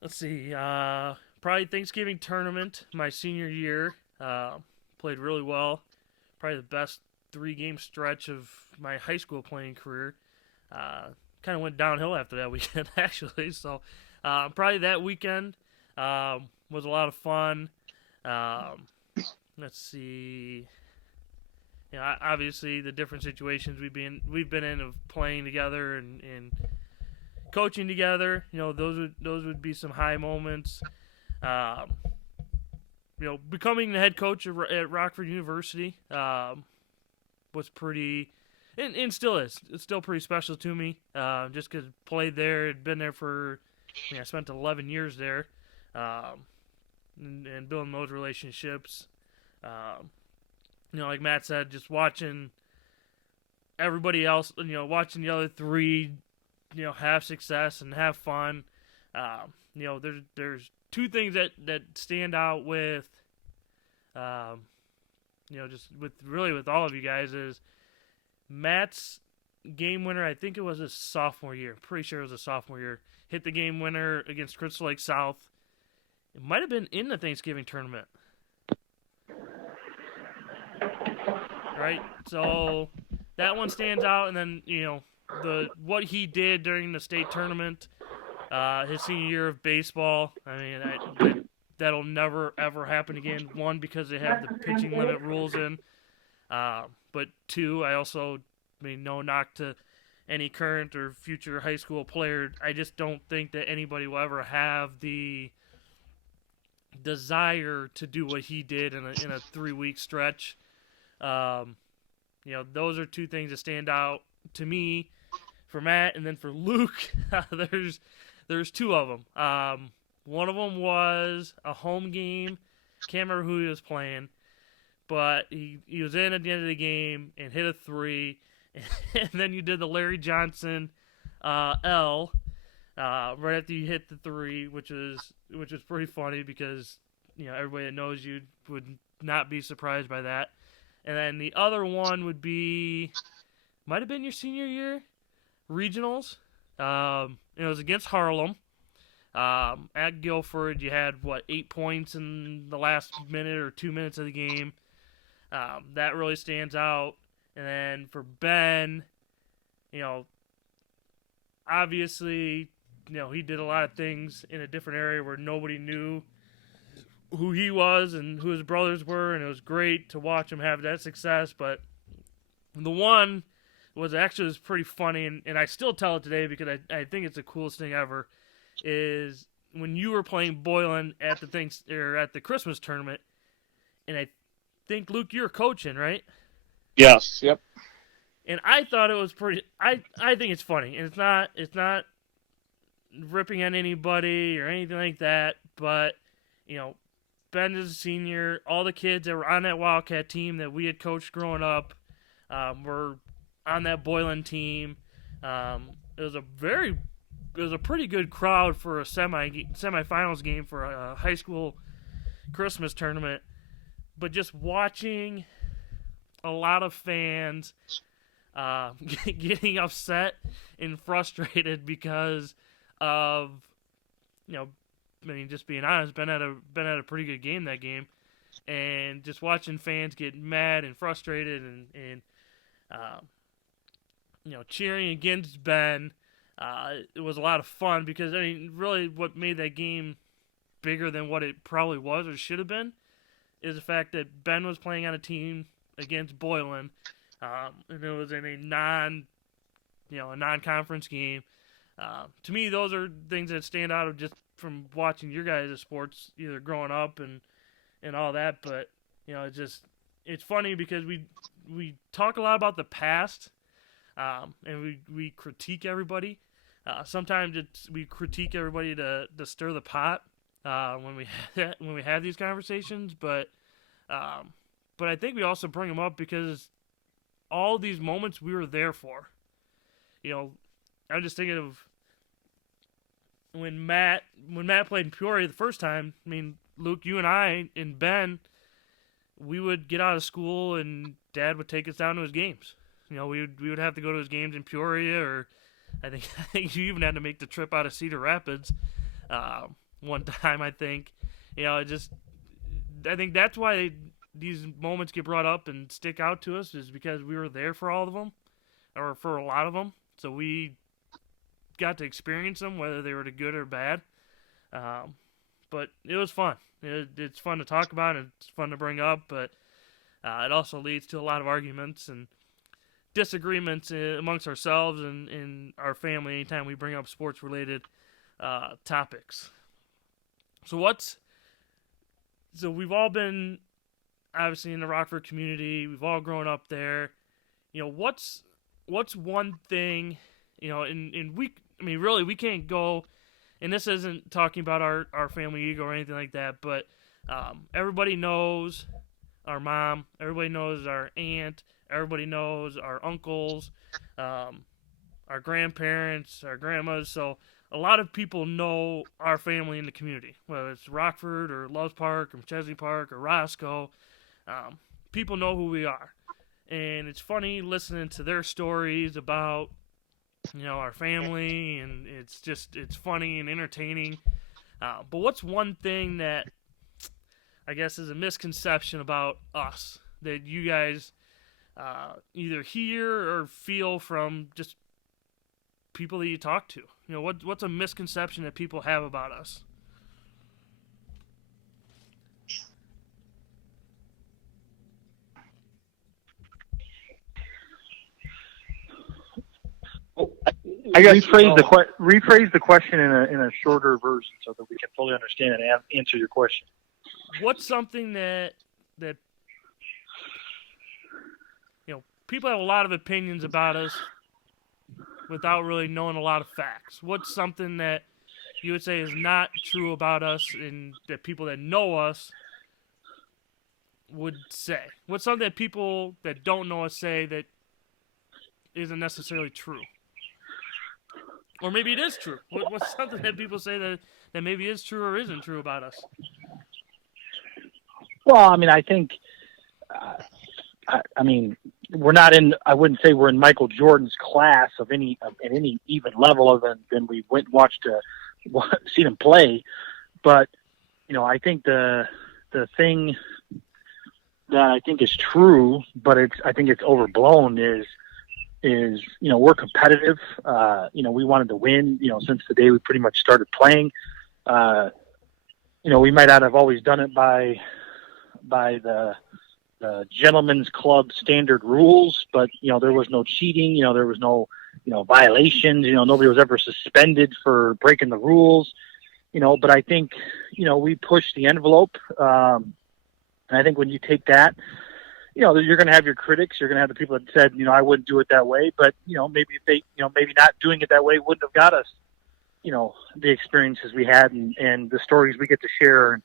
let's see, probably Thanksgiving tournament my senior year, played really well. Probably the best 3-game stretch of my high school playing career. Kind of went downhill after that weekend, actually. So probably that weekend was a lot of fun. Let's see. You know, obviously the different situations we've been in of playing together and coaching together. You know, those would be some high moments. You know, becoming the head coach at Rockford University was pretty, and still is. It's still pretty special to me. Just because played there, had been there for, I spent 11 years there, and building those relationships. You know, like Matt said, just watching everybody else, you know, watching the other three, you know, have success and have fun. You know, there's two things that stand out with, you know, just with all of you guys is Matt's game winner. I think it was his sophomore year. Pretty sure it was a sophomore year. Hit the game winner against Crystal Lake South. It might have been in the Thanksgiving tournament. Right? So that one stands out, and then, you know, what he did during the state tournament, his senior year of baseball. I mean, that'll never ever happen again. One, because they have the pitching limit rules in, but two, I also, I mean, no knock to any current or future high school player. I just don't think that anybody will ever have the desire to do what he did in a 3-week stretch. You know, those are two things that stand out to me for Matt, and then for Luke, there's two of them. One of them was a home game. Can't remember who he was playing, but he was in at the end of the game and hit a 3, and then you did the Larry Johnson L right after you hit the 3, which was pretty funny because, you know, everybody that knows you would not be surprised by that. And then the other one would be, might have been your senior year, regionals. It was against Harlem. At Guilford, you had, 8 points in the last minute or 2 minutes of the game. That really stands out. And then for Ben, you know, obviously, you know, he did a lot of things in a different area where nobody knew who he was and who his brothers were, and it was great to watch him have that success. But the one was pretty funny, and I still tell it today because I think it's the coolest thing ever, is when you were playing Boylan at the Christmas tournament, and I think, Luke, you were coaching, right? Yes. Yep. And I thought it was pretty. I think it's funny, and it's not ripping on anybody or anything like that. But, you know, Ben is a senior. All the kids that were on that Wildcat team that we had coached growing up were on that Boylan team. It was a pretty good crowd for a semifinals game for a high school Christmas tournament. But just watching a lot of fans getting upset and frustrated because of, you know, I mean, just being honest, Ben had a pretty good game that game, and just watching fans get mad and frustrated and you know, cheering against Ben, it was a lot of fun because, I mean, really what made that game bigger than what it probably was or should have been is the fact that Ben was playing on a team against Boylan, and it was in a non-conference game. To me, those are things that stand out of just from watching your guys' sports, either growing up and all that. But it's funny because we talk a lot about the past, and we critique everybody. Sometimes we critique everybody to stir the pot when we have these conversations, but I think we also bring them up because all these moments we were there for. I'm just thinking of when Matt played in Peoria the first time. I mean, Luke, you and I and Ben, we would get out of school and Dad would take us down to his games. We would have to go to his games in Peoria, or I think you even had to make the trip out of Cedar Rapids one time. I think I think that's why these moments get brought up and stick out to us, is because we were there for all of them, or for a lot of them. So we got to experience them, whether they were good or bad. But it was fun. It's fun to talk about, and it's fun to bring up, but it also leads to a lot of arguments and disagreements amongst ourselves and in our family anytime we bring up sports-related topics. So we've all been obviously in the Rockford community. We've all grown up there. What's one thing, really we can't go, and this isn't talking about our family ego or anything like that, but everybody knows our mom, everybody knows our aunt, everybody knows our uncles, our grandparents, our grandmas. So a lot of people know our family in the community, whether it's Rockford or Loves Park or McChesney Park or Roscoe. People know who we are. And it's funny listening to their stories about, our family, and it's funny and entertaining. But what's one thing that I guess is a misconception about us that you guys either hear or feel from just people that you talk to? What's a misconception that people have about us? I guess rephrase the question in a shorter version so that we can fully understand and answer your question. What's something that people have a lot of opinions about us without really knowing a lot of facts? What's something that you would say is not true about us and that people that know us would say? What's something that people that don't know us say that isn't necessarily true? Or maybe it is true. What's something that people say that maybe is true or isn't true about us? Well, I think, we're not in. I wouldn't say we're in Michael Jordan's class at any even level other than we went and watched seen him play. But I think the thing that I think is true, but I think it's overblown is we're competitive. We wanted to win, since the day we pretty much started playing. We might not have always done it by the gentleman's club standard rules, but, there was no cheating, there was no, violations, nobody was ever suspended for breaking the rules, but I think, we pushed the envelope. And I think when you take that, you're going to have your critics. You're going to have the people that said, I wouldn't do it that way. But, maybe if they, maybe not doing it that way wouldn't have got us, the experiences we had and the stories we get to share and,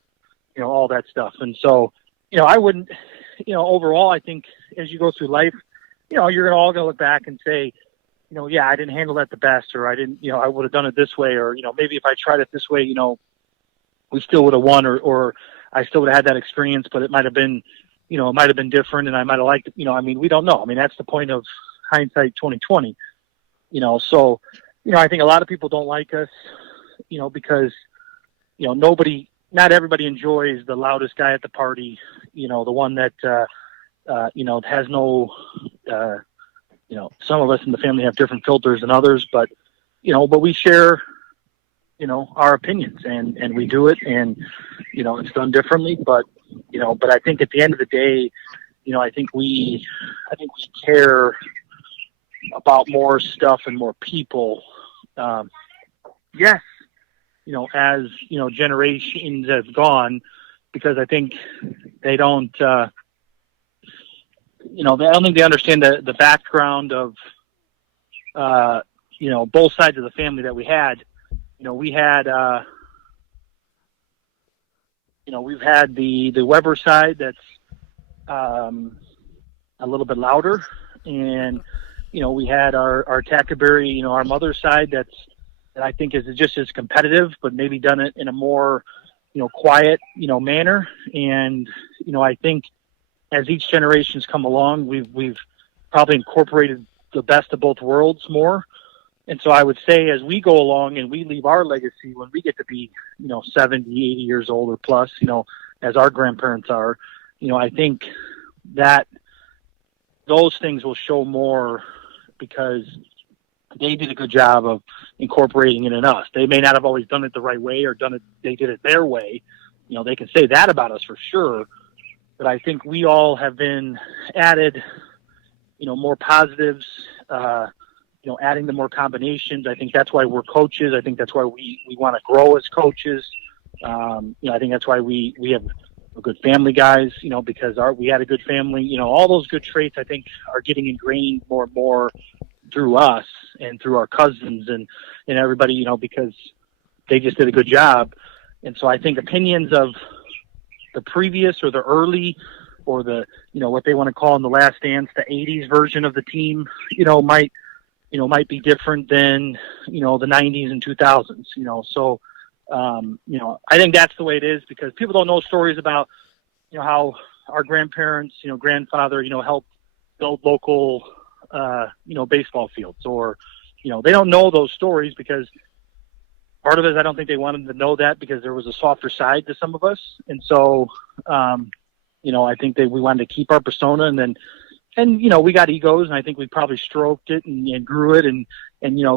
all that stuff. And so, I wouldn't, overall, I think as you go through life, you're all going to look back and say, I didn't handle that the best, or I didn't, I would have done it this way, or, maybe if I tried it this way, we still would have won, or I still would have had that experience, but it might have been, it might have been different and I might have liked it. We don't know. That's the point of hindsight 2020, so, I think a lot of people don't like us, because, not everybody enjoys the loudest guy at the party, the one that, has no, some of us in the family have different filters than others, but we share, our opinions and we do it and, it's done differently, but I think at the end of the day, I think we care about more stuff and more people. Yes, as generations have gone, because I think they don't. I don't think they understand the background of both sides of the family that we had. We had. We've had the Weber side that's a little bit louder, and we had our Tackerberry, our mother's side that I think is just as competitive, but maybe done it in a more quiet manner. And I think as each generation's come along, we've probably incorporated the best of both worlds more. And so I would say as we go along and we leave our legacy when we get to be, 70, 80 years old or plus, as our grandparents are, I think that those things will show more because they did a good job of incorporating it in us. They may not have always done it the right way or they did it their way. They can say that about us for sure. But I think we all have been added, more positives, adding the more combinations. I think that's why we're coaches. I think that's why we want to grow as coaches. I think that's why we have good family guys, because we had a good family. All those good traits I think are getting ingrained more and more through us and through our cousins and everybody, because they just did a good job. And so I think opinions of the previous or the early or the, what they want to call in the Last Dance, the 80s version of the team, might be different than, the 90s and 2000s, So, I think that's the way it is because people don't know stories about, how our grandparents, grandfather, helped build local, baseball fields or, they don't know those stories because part of it is I don't think they wanted to know that because there was a softer side to some of us. And so, I think that we wanted to keep our persona and we got egos and I think we probably stroked it and grew it and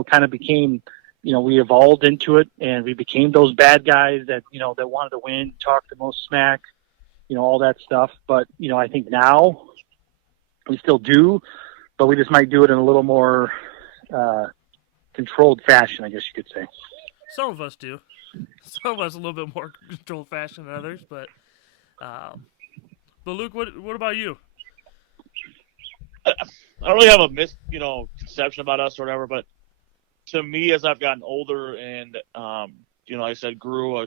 kind of became, we evolved into it and we became those bad guys that, that wanted to win, talk the most smack, all that stuff. But, I think now we still do, but we just might do it in a little more controlled fashion, I guess you could say. Some of us do. Some of us a little bit more controlled fashion than others, but Luke, what about you? I don't really have a conception about us or whatever, but to me, as I've gotten older and, like I said, grew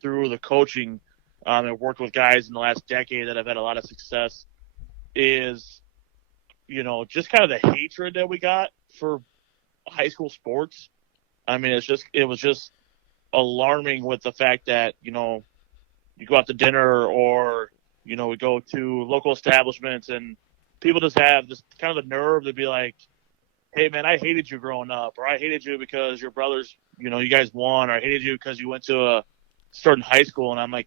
through the coaching and worked with guys in the last decade that have had a lot of success is, just kind of the hatred that we got for high school sports. I mean, it was just alarming with the fact that, you go out to dinner or, we go to local establishments and people just have this kind of the nerve to be like, hey, man, I hated you growing up, or I hated you because your brothers, you guys won, or I hated you because you went to a certain high school. And I'm like,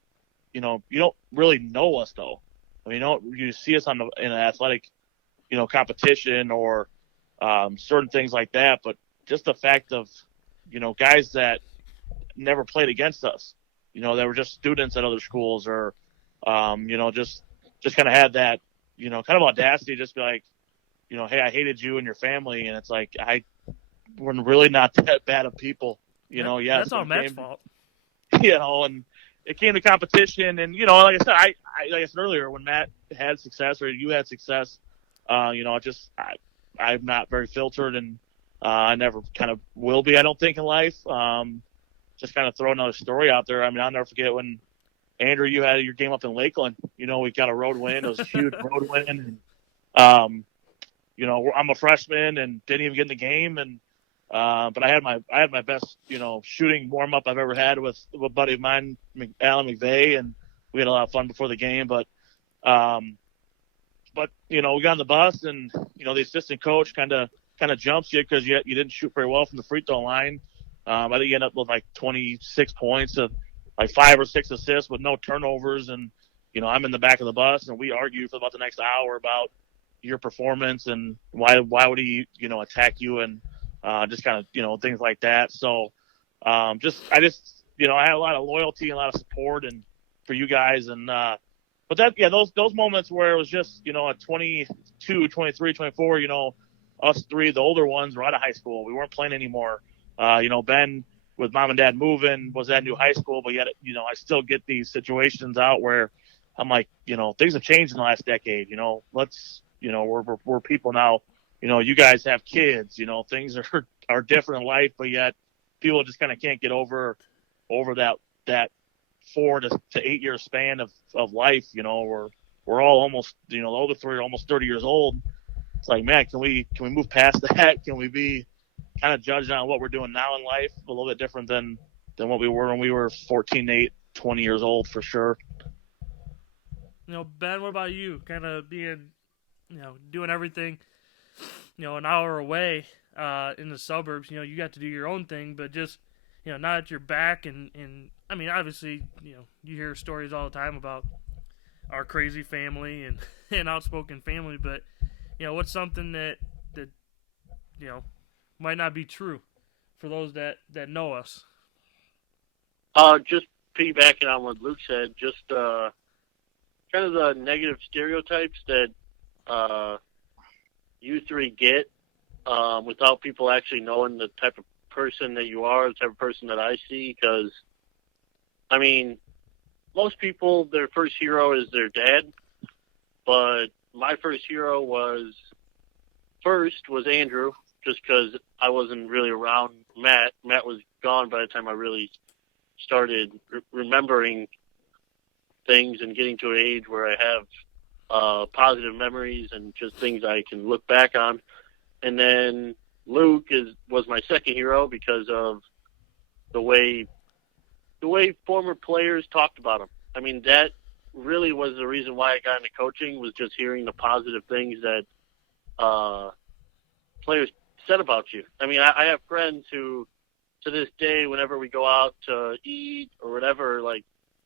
you don't really know us, though. I mean, you see us in an athletic, competition or certain things like that. But just the fact of, guys that never played against us, that were just students at other schools or, just kind of had that, kind of audacity, just be like, hey, I hated you and your family. And it's like, we're really not that bad of people, yes. That's all Matt's fault. And it came to competition and, like I said earlier, when Matt had success or you had success, I'm not very filtered and I never kind of will be, I don't think in life. Just kind of throw another story out there. I mean, I'll never forget when Andrew, you had your game up in Lakeland, we got a road win. It was a huge road win. And, I'm a freshman and didn't even get in the game. And, but I had my best, shooting warm up I've ever had with a buddy of mine, Alan McVeigh. And we had a lot of fun before the game, but we got on the bus and, the assistant coach kind of jumps you because you didn't shoot very well from the free throw line. I think you end up with like 26 points of like 5 or 6 assists with no turnovers. And, I'm in the back of the bus and we argue for about the next hour about your performance and why would he, attack you and just kind of, things like that. So I had a lot of loyalty and a lot of support and for you guys. And, but that, yeah, those moments where it was just, at 22, 23, 24, us three, the older ones, were out of high school. We weren't playing anymore. Ben, with mom and dad moving, was at new high school, but yet, I still get these situations out where I'm like, things have changed in the last decade. We're people now. You guys have kids. Things are different in life, but yet people just kind of can't get over that 4 to 8 year span of life. We're all almost, the older three are almost 30 years old. It's like, man, can we move past that? Can we be kind of judged on what we're doing now in life a little bit different than what we were when we were 14, 8, 20 years old, for sure. Ben, what about you? Kind of being, doing everything, an hour away in the suburbs. You got to do your own thing, but just, not at your back. And I mean, obviously, you hear stories all the time about our crazy family and, and outspoken family, but, what's something that might not be true for those that know us? Just piggybacking on what Luke said, just kind of the negative stereotypes that you three get without people actually knowing the type of person that you are, the type of person that I see. Because, I mean, most people, their first hero is their dad, but my first hero was Andrew, just because I wasn't really around Matt. Matt was gone by the time I really started remembering things and getting to an age where I have positive memories and just things I can look back on. And then Luke was my second hero because of the way former players talked about him. I mean, that really was the reason why I got into coaching, was just hearing the positive things that players said about you. I mean, I have friends who, to this day, whenever we go out to eat or whatever, like,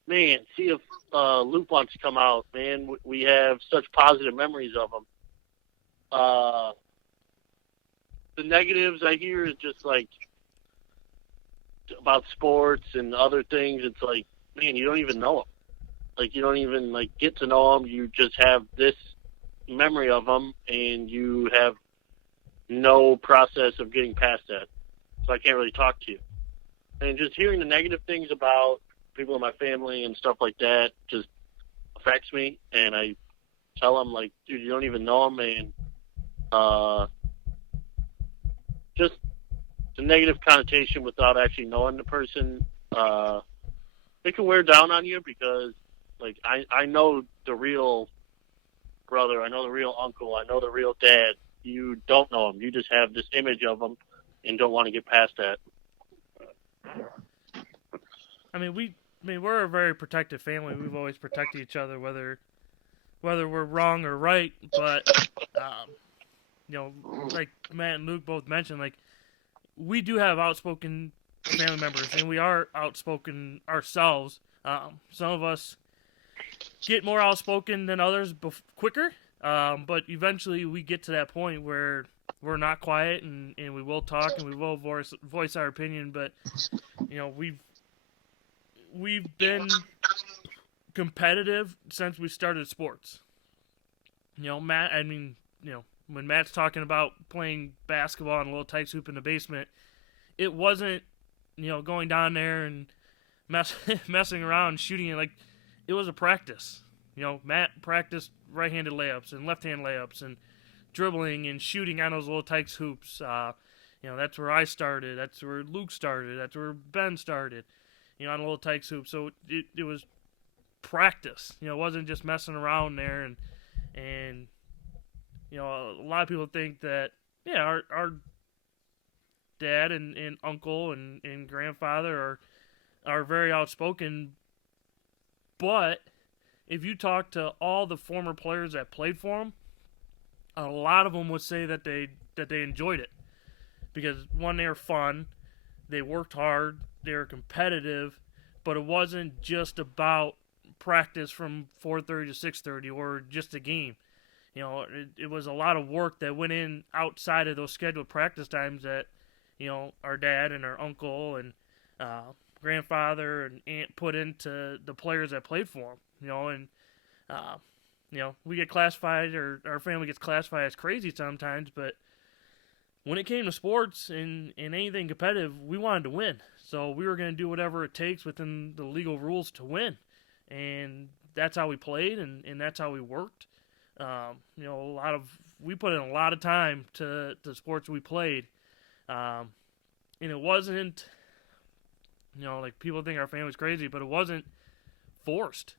man, see if Luke wants to come out, man. We have such positive memories of him. The negatives I hear is just like about sports and other things. It's like, man, you don't even know him. Like, you don't even get to know him. You just have this memory of him, and you have no process of getting past that. So I can't really talk to you. And just hearing the negative things about people in my family and stuff like that just affects me. And I tell them, like, dude, you don't even know him, and just the negative connotation without actually knowing the person, it can wear down on you, because, like, I know the real brother, I know the real uncle, I know the real dad. You don't know him. You just have this image of him and don't want to get past that. I mean, we're a very protective family. We've always protected each other, whether we're wrong or right. But like Matt and Luke both mentioned, like, we do have outspoken family members, and we are outspoken ourselves. Some of us get more outspoken than others quicker, but eventually we get to that point where we're not quiet, and we will talk, and we will voice our opinion. But we've been competitive since we started sports. Matt, I mean, when Matt's talking about playing basketball in a little tight hoop in the basement, it wasn't, going down there and messing around and shooting it. Like, it was a practice. Matt practiced right-handed layups and left-hand layups and dribbling and shooting on those little tight hoops. That's where I started. That's where Luke started. That's where Ben started, on a little tight hoop. So it was practice. It wasn't just messing around there. And a lot of people think that, our dad and uncle and grandfather are very outspoken. But if you talk to all the former players that played for them, a lot of them would say that they enjoyed it, because one, they were fun, they worked hard, they were competitive, but it wasn't just about practice from 4:30 to 6:30 or just a game. It was a lot of work that went in outside of those scheduled practice times that our dad and our uncle and grandfather and aunt put into the players that played for them. And We get classified, or our family gets classified as crazy sometimes, but when it came to sports and anything competitive, we wanted to win. So we were going to do whatever it takes within the legal rules to win. And that's how we played, and that's how we worked. We put in a lot of time to the sports we played. And it wasn't, like people think our family's crazy, but it wasn't forced.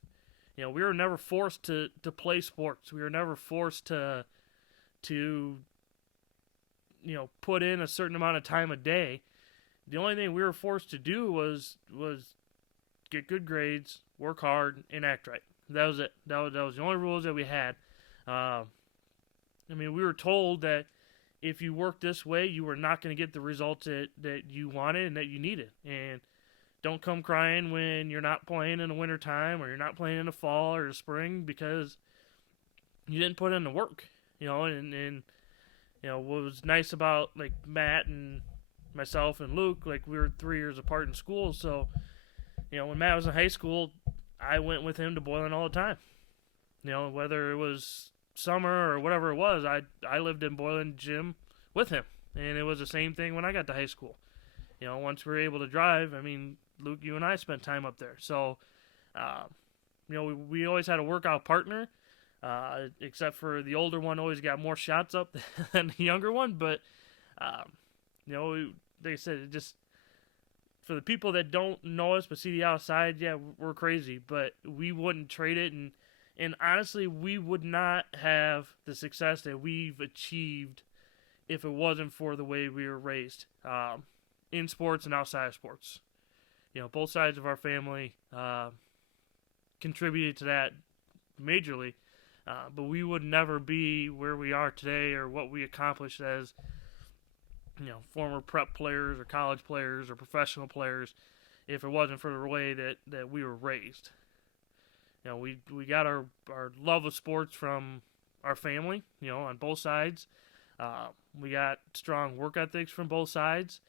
We were never forced to play sports. We were never forced to put in a certain amount of time a day. The only thing we were forced to do was get good grades, work hard, and act right. That was it. That was the only rules that we had. We were told that if you worked this way, you were not going to get the results that you wanted and that you needed. And don't come crying when you're not playing in the wintertime or you're not playing in the fall or the spring because you didn't put in the work. What was nice about like Matt and myself and Luke, like we were 3 years apart in school. So, when Matt was in high school, I went with him to Boylan all the time. Whether it was summer or whatever it was, I lived in Boylan gym with him. And it was the same thing when I got to high school. Once we were able to drive, Luke, you and I spent time up there. So, we always had a workout partner. Except for the older one always got more shots up than the younger one. But, like I said, it just, for the people that don't know us but see the outside, yeah, we're crazy. But we wouldn't trade it. And honestly, we would not have the success that we've achieved if it wasn't for the way we were raised in sports and outside of sports. Both sides of our family contributed to that majorly. But we would never be where we are today or what we accomplished as, former prep players or college players or professional players if it wasn't for the way that we were raised. We got our love of sports from our family, on both sides. We got strong work ethics from both sides.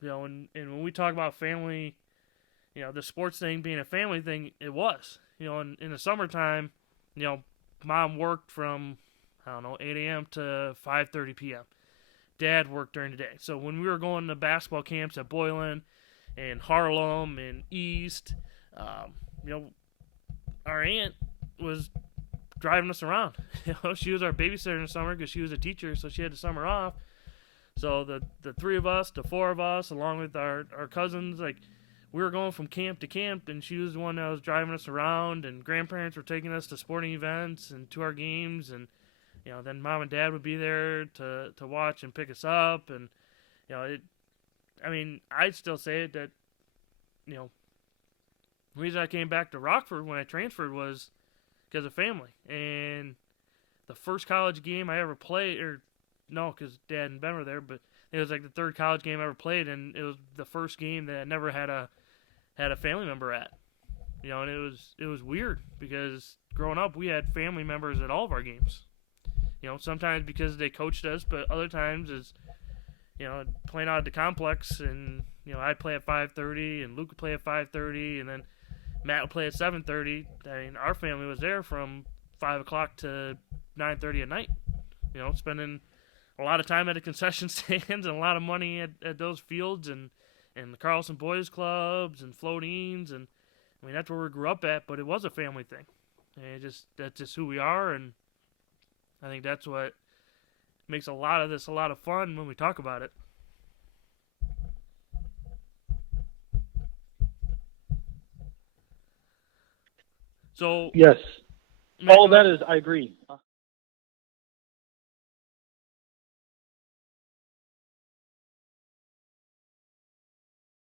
And when we talk about family, the sports thing being a family thing, it was. In the summertime, Mom worked from, 8 a.m. to 5:30 p.m. Dad worked during the day. So when we were going to basketball camps at Boylan and Harlem and East, our aunt was driving us around. She was our babysitter in the summer because she was a teacher, so she had the summer off. So the three of us, the four of us, along with our cousins, like, we were going from camp to camp, and she was the one that was driving us around, and grandparents were taking us to sporting events and to our games, and then Mom and Dad would be there to watch and pick us up, and I'd still say it that the reason I came back to Rockford when I transferred was because of family. And the first college game I ever played, because Dad and Ben were there, but it was like the third college game I ever played, and it was the first game that I never had a family member at. And it was weird because growing up we had family members at all of our games. Sometimes because they coached us, but other times is playing out at the complex, and I'd play at 5:30 and Luke would play at 5:30, and then Matt would play at 7:30. Our family was there from 5 o'clock to 9:30 at night. Spending a lot of time at the concession stands and a lot of money at those fields and the Carlson Boys Clubs and floatings, and that's where we grew up at. But it was a family thing, and that's just who we are, and I think that's what makes a lot of this a lot of fun when we talk about it. So Yes, Matt, all that is, I agree.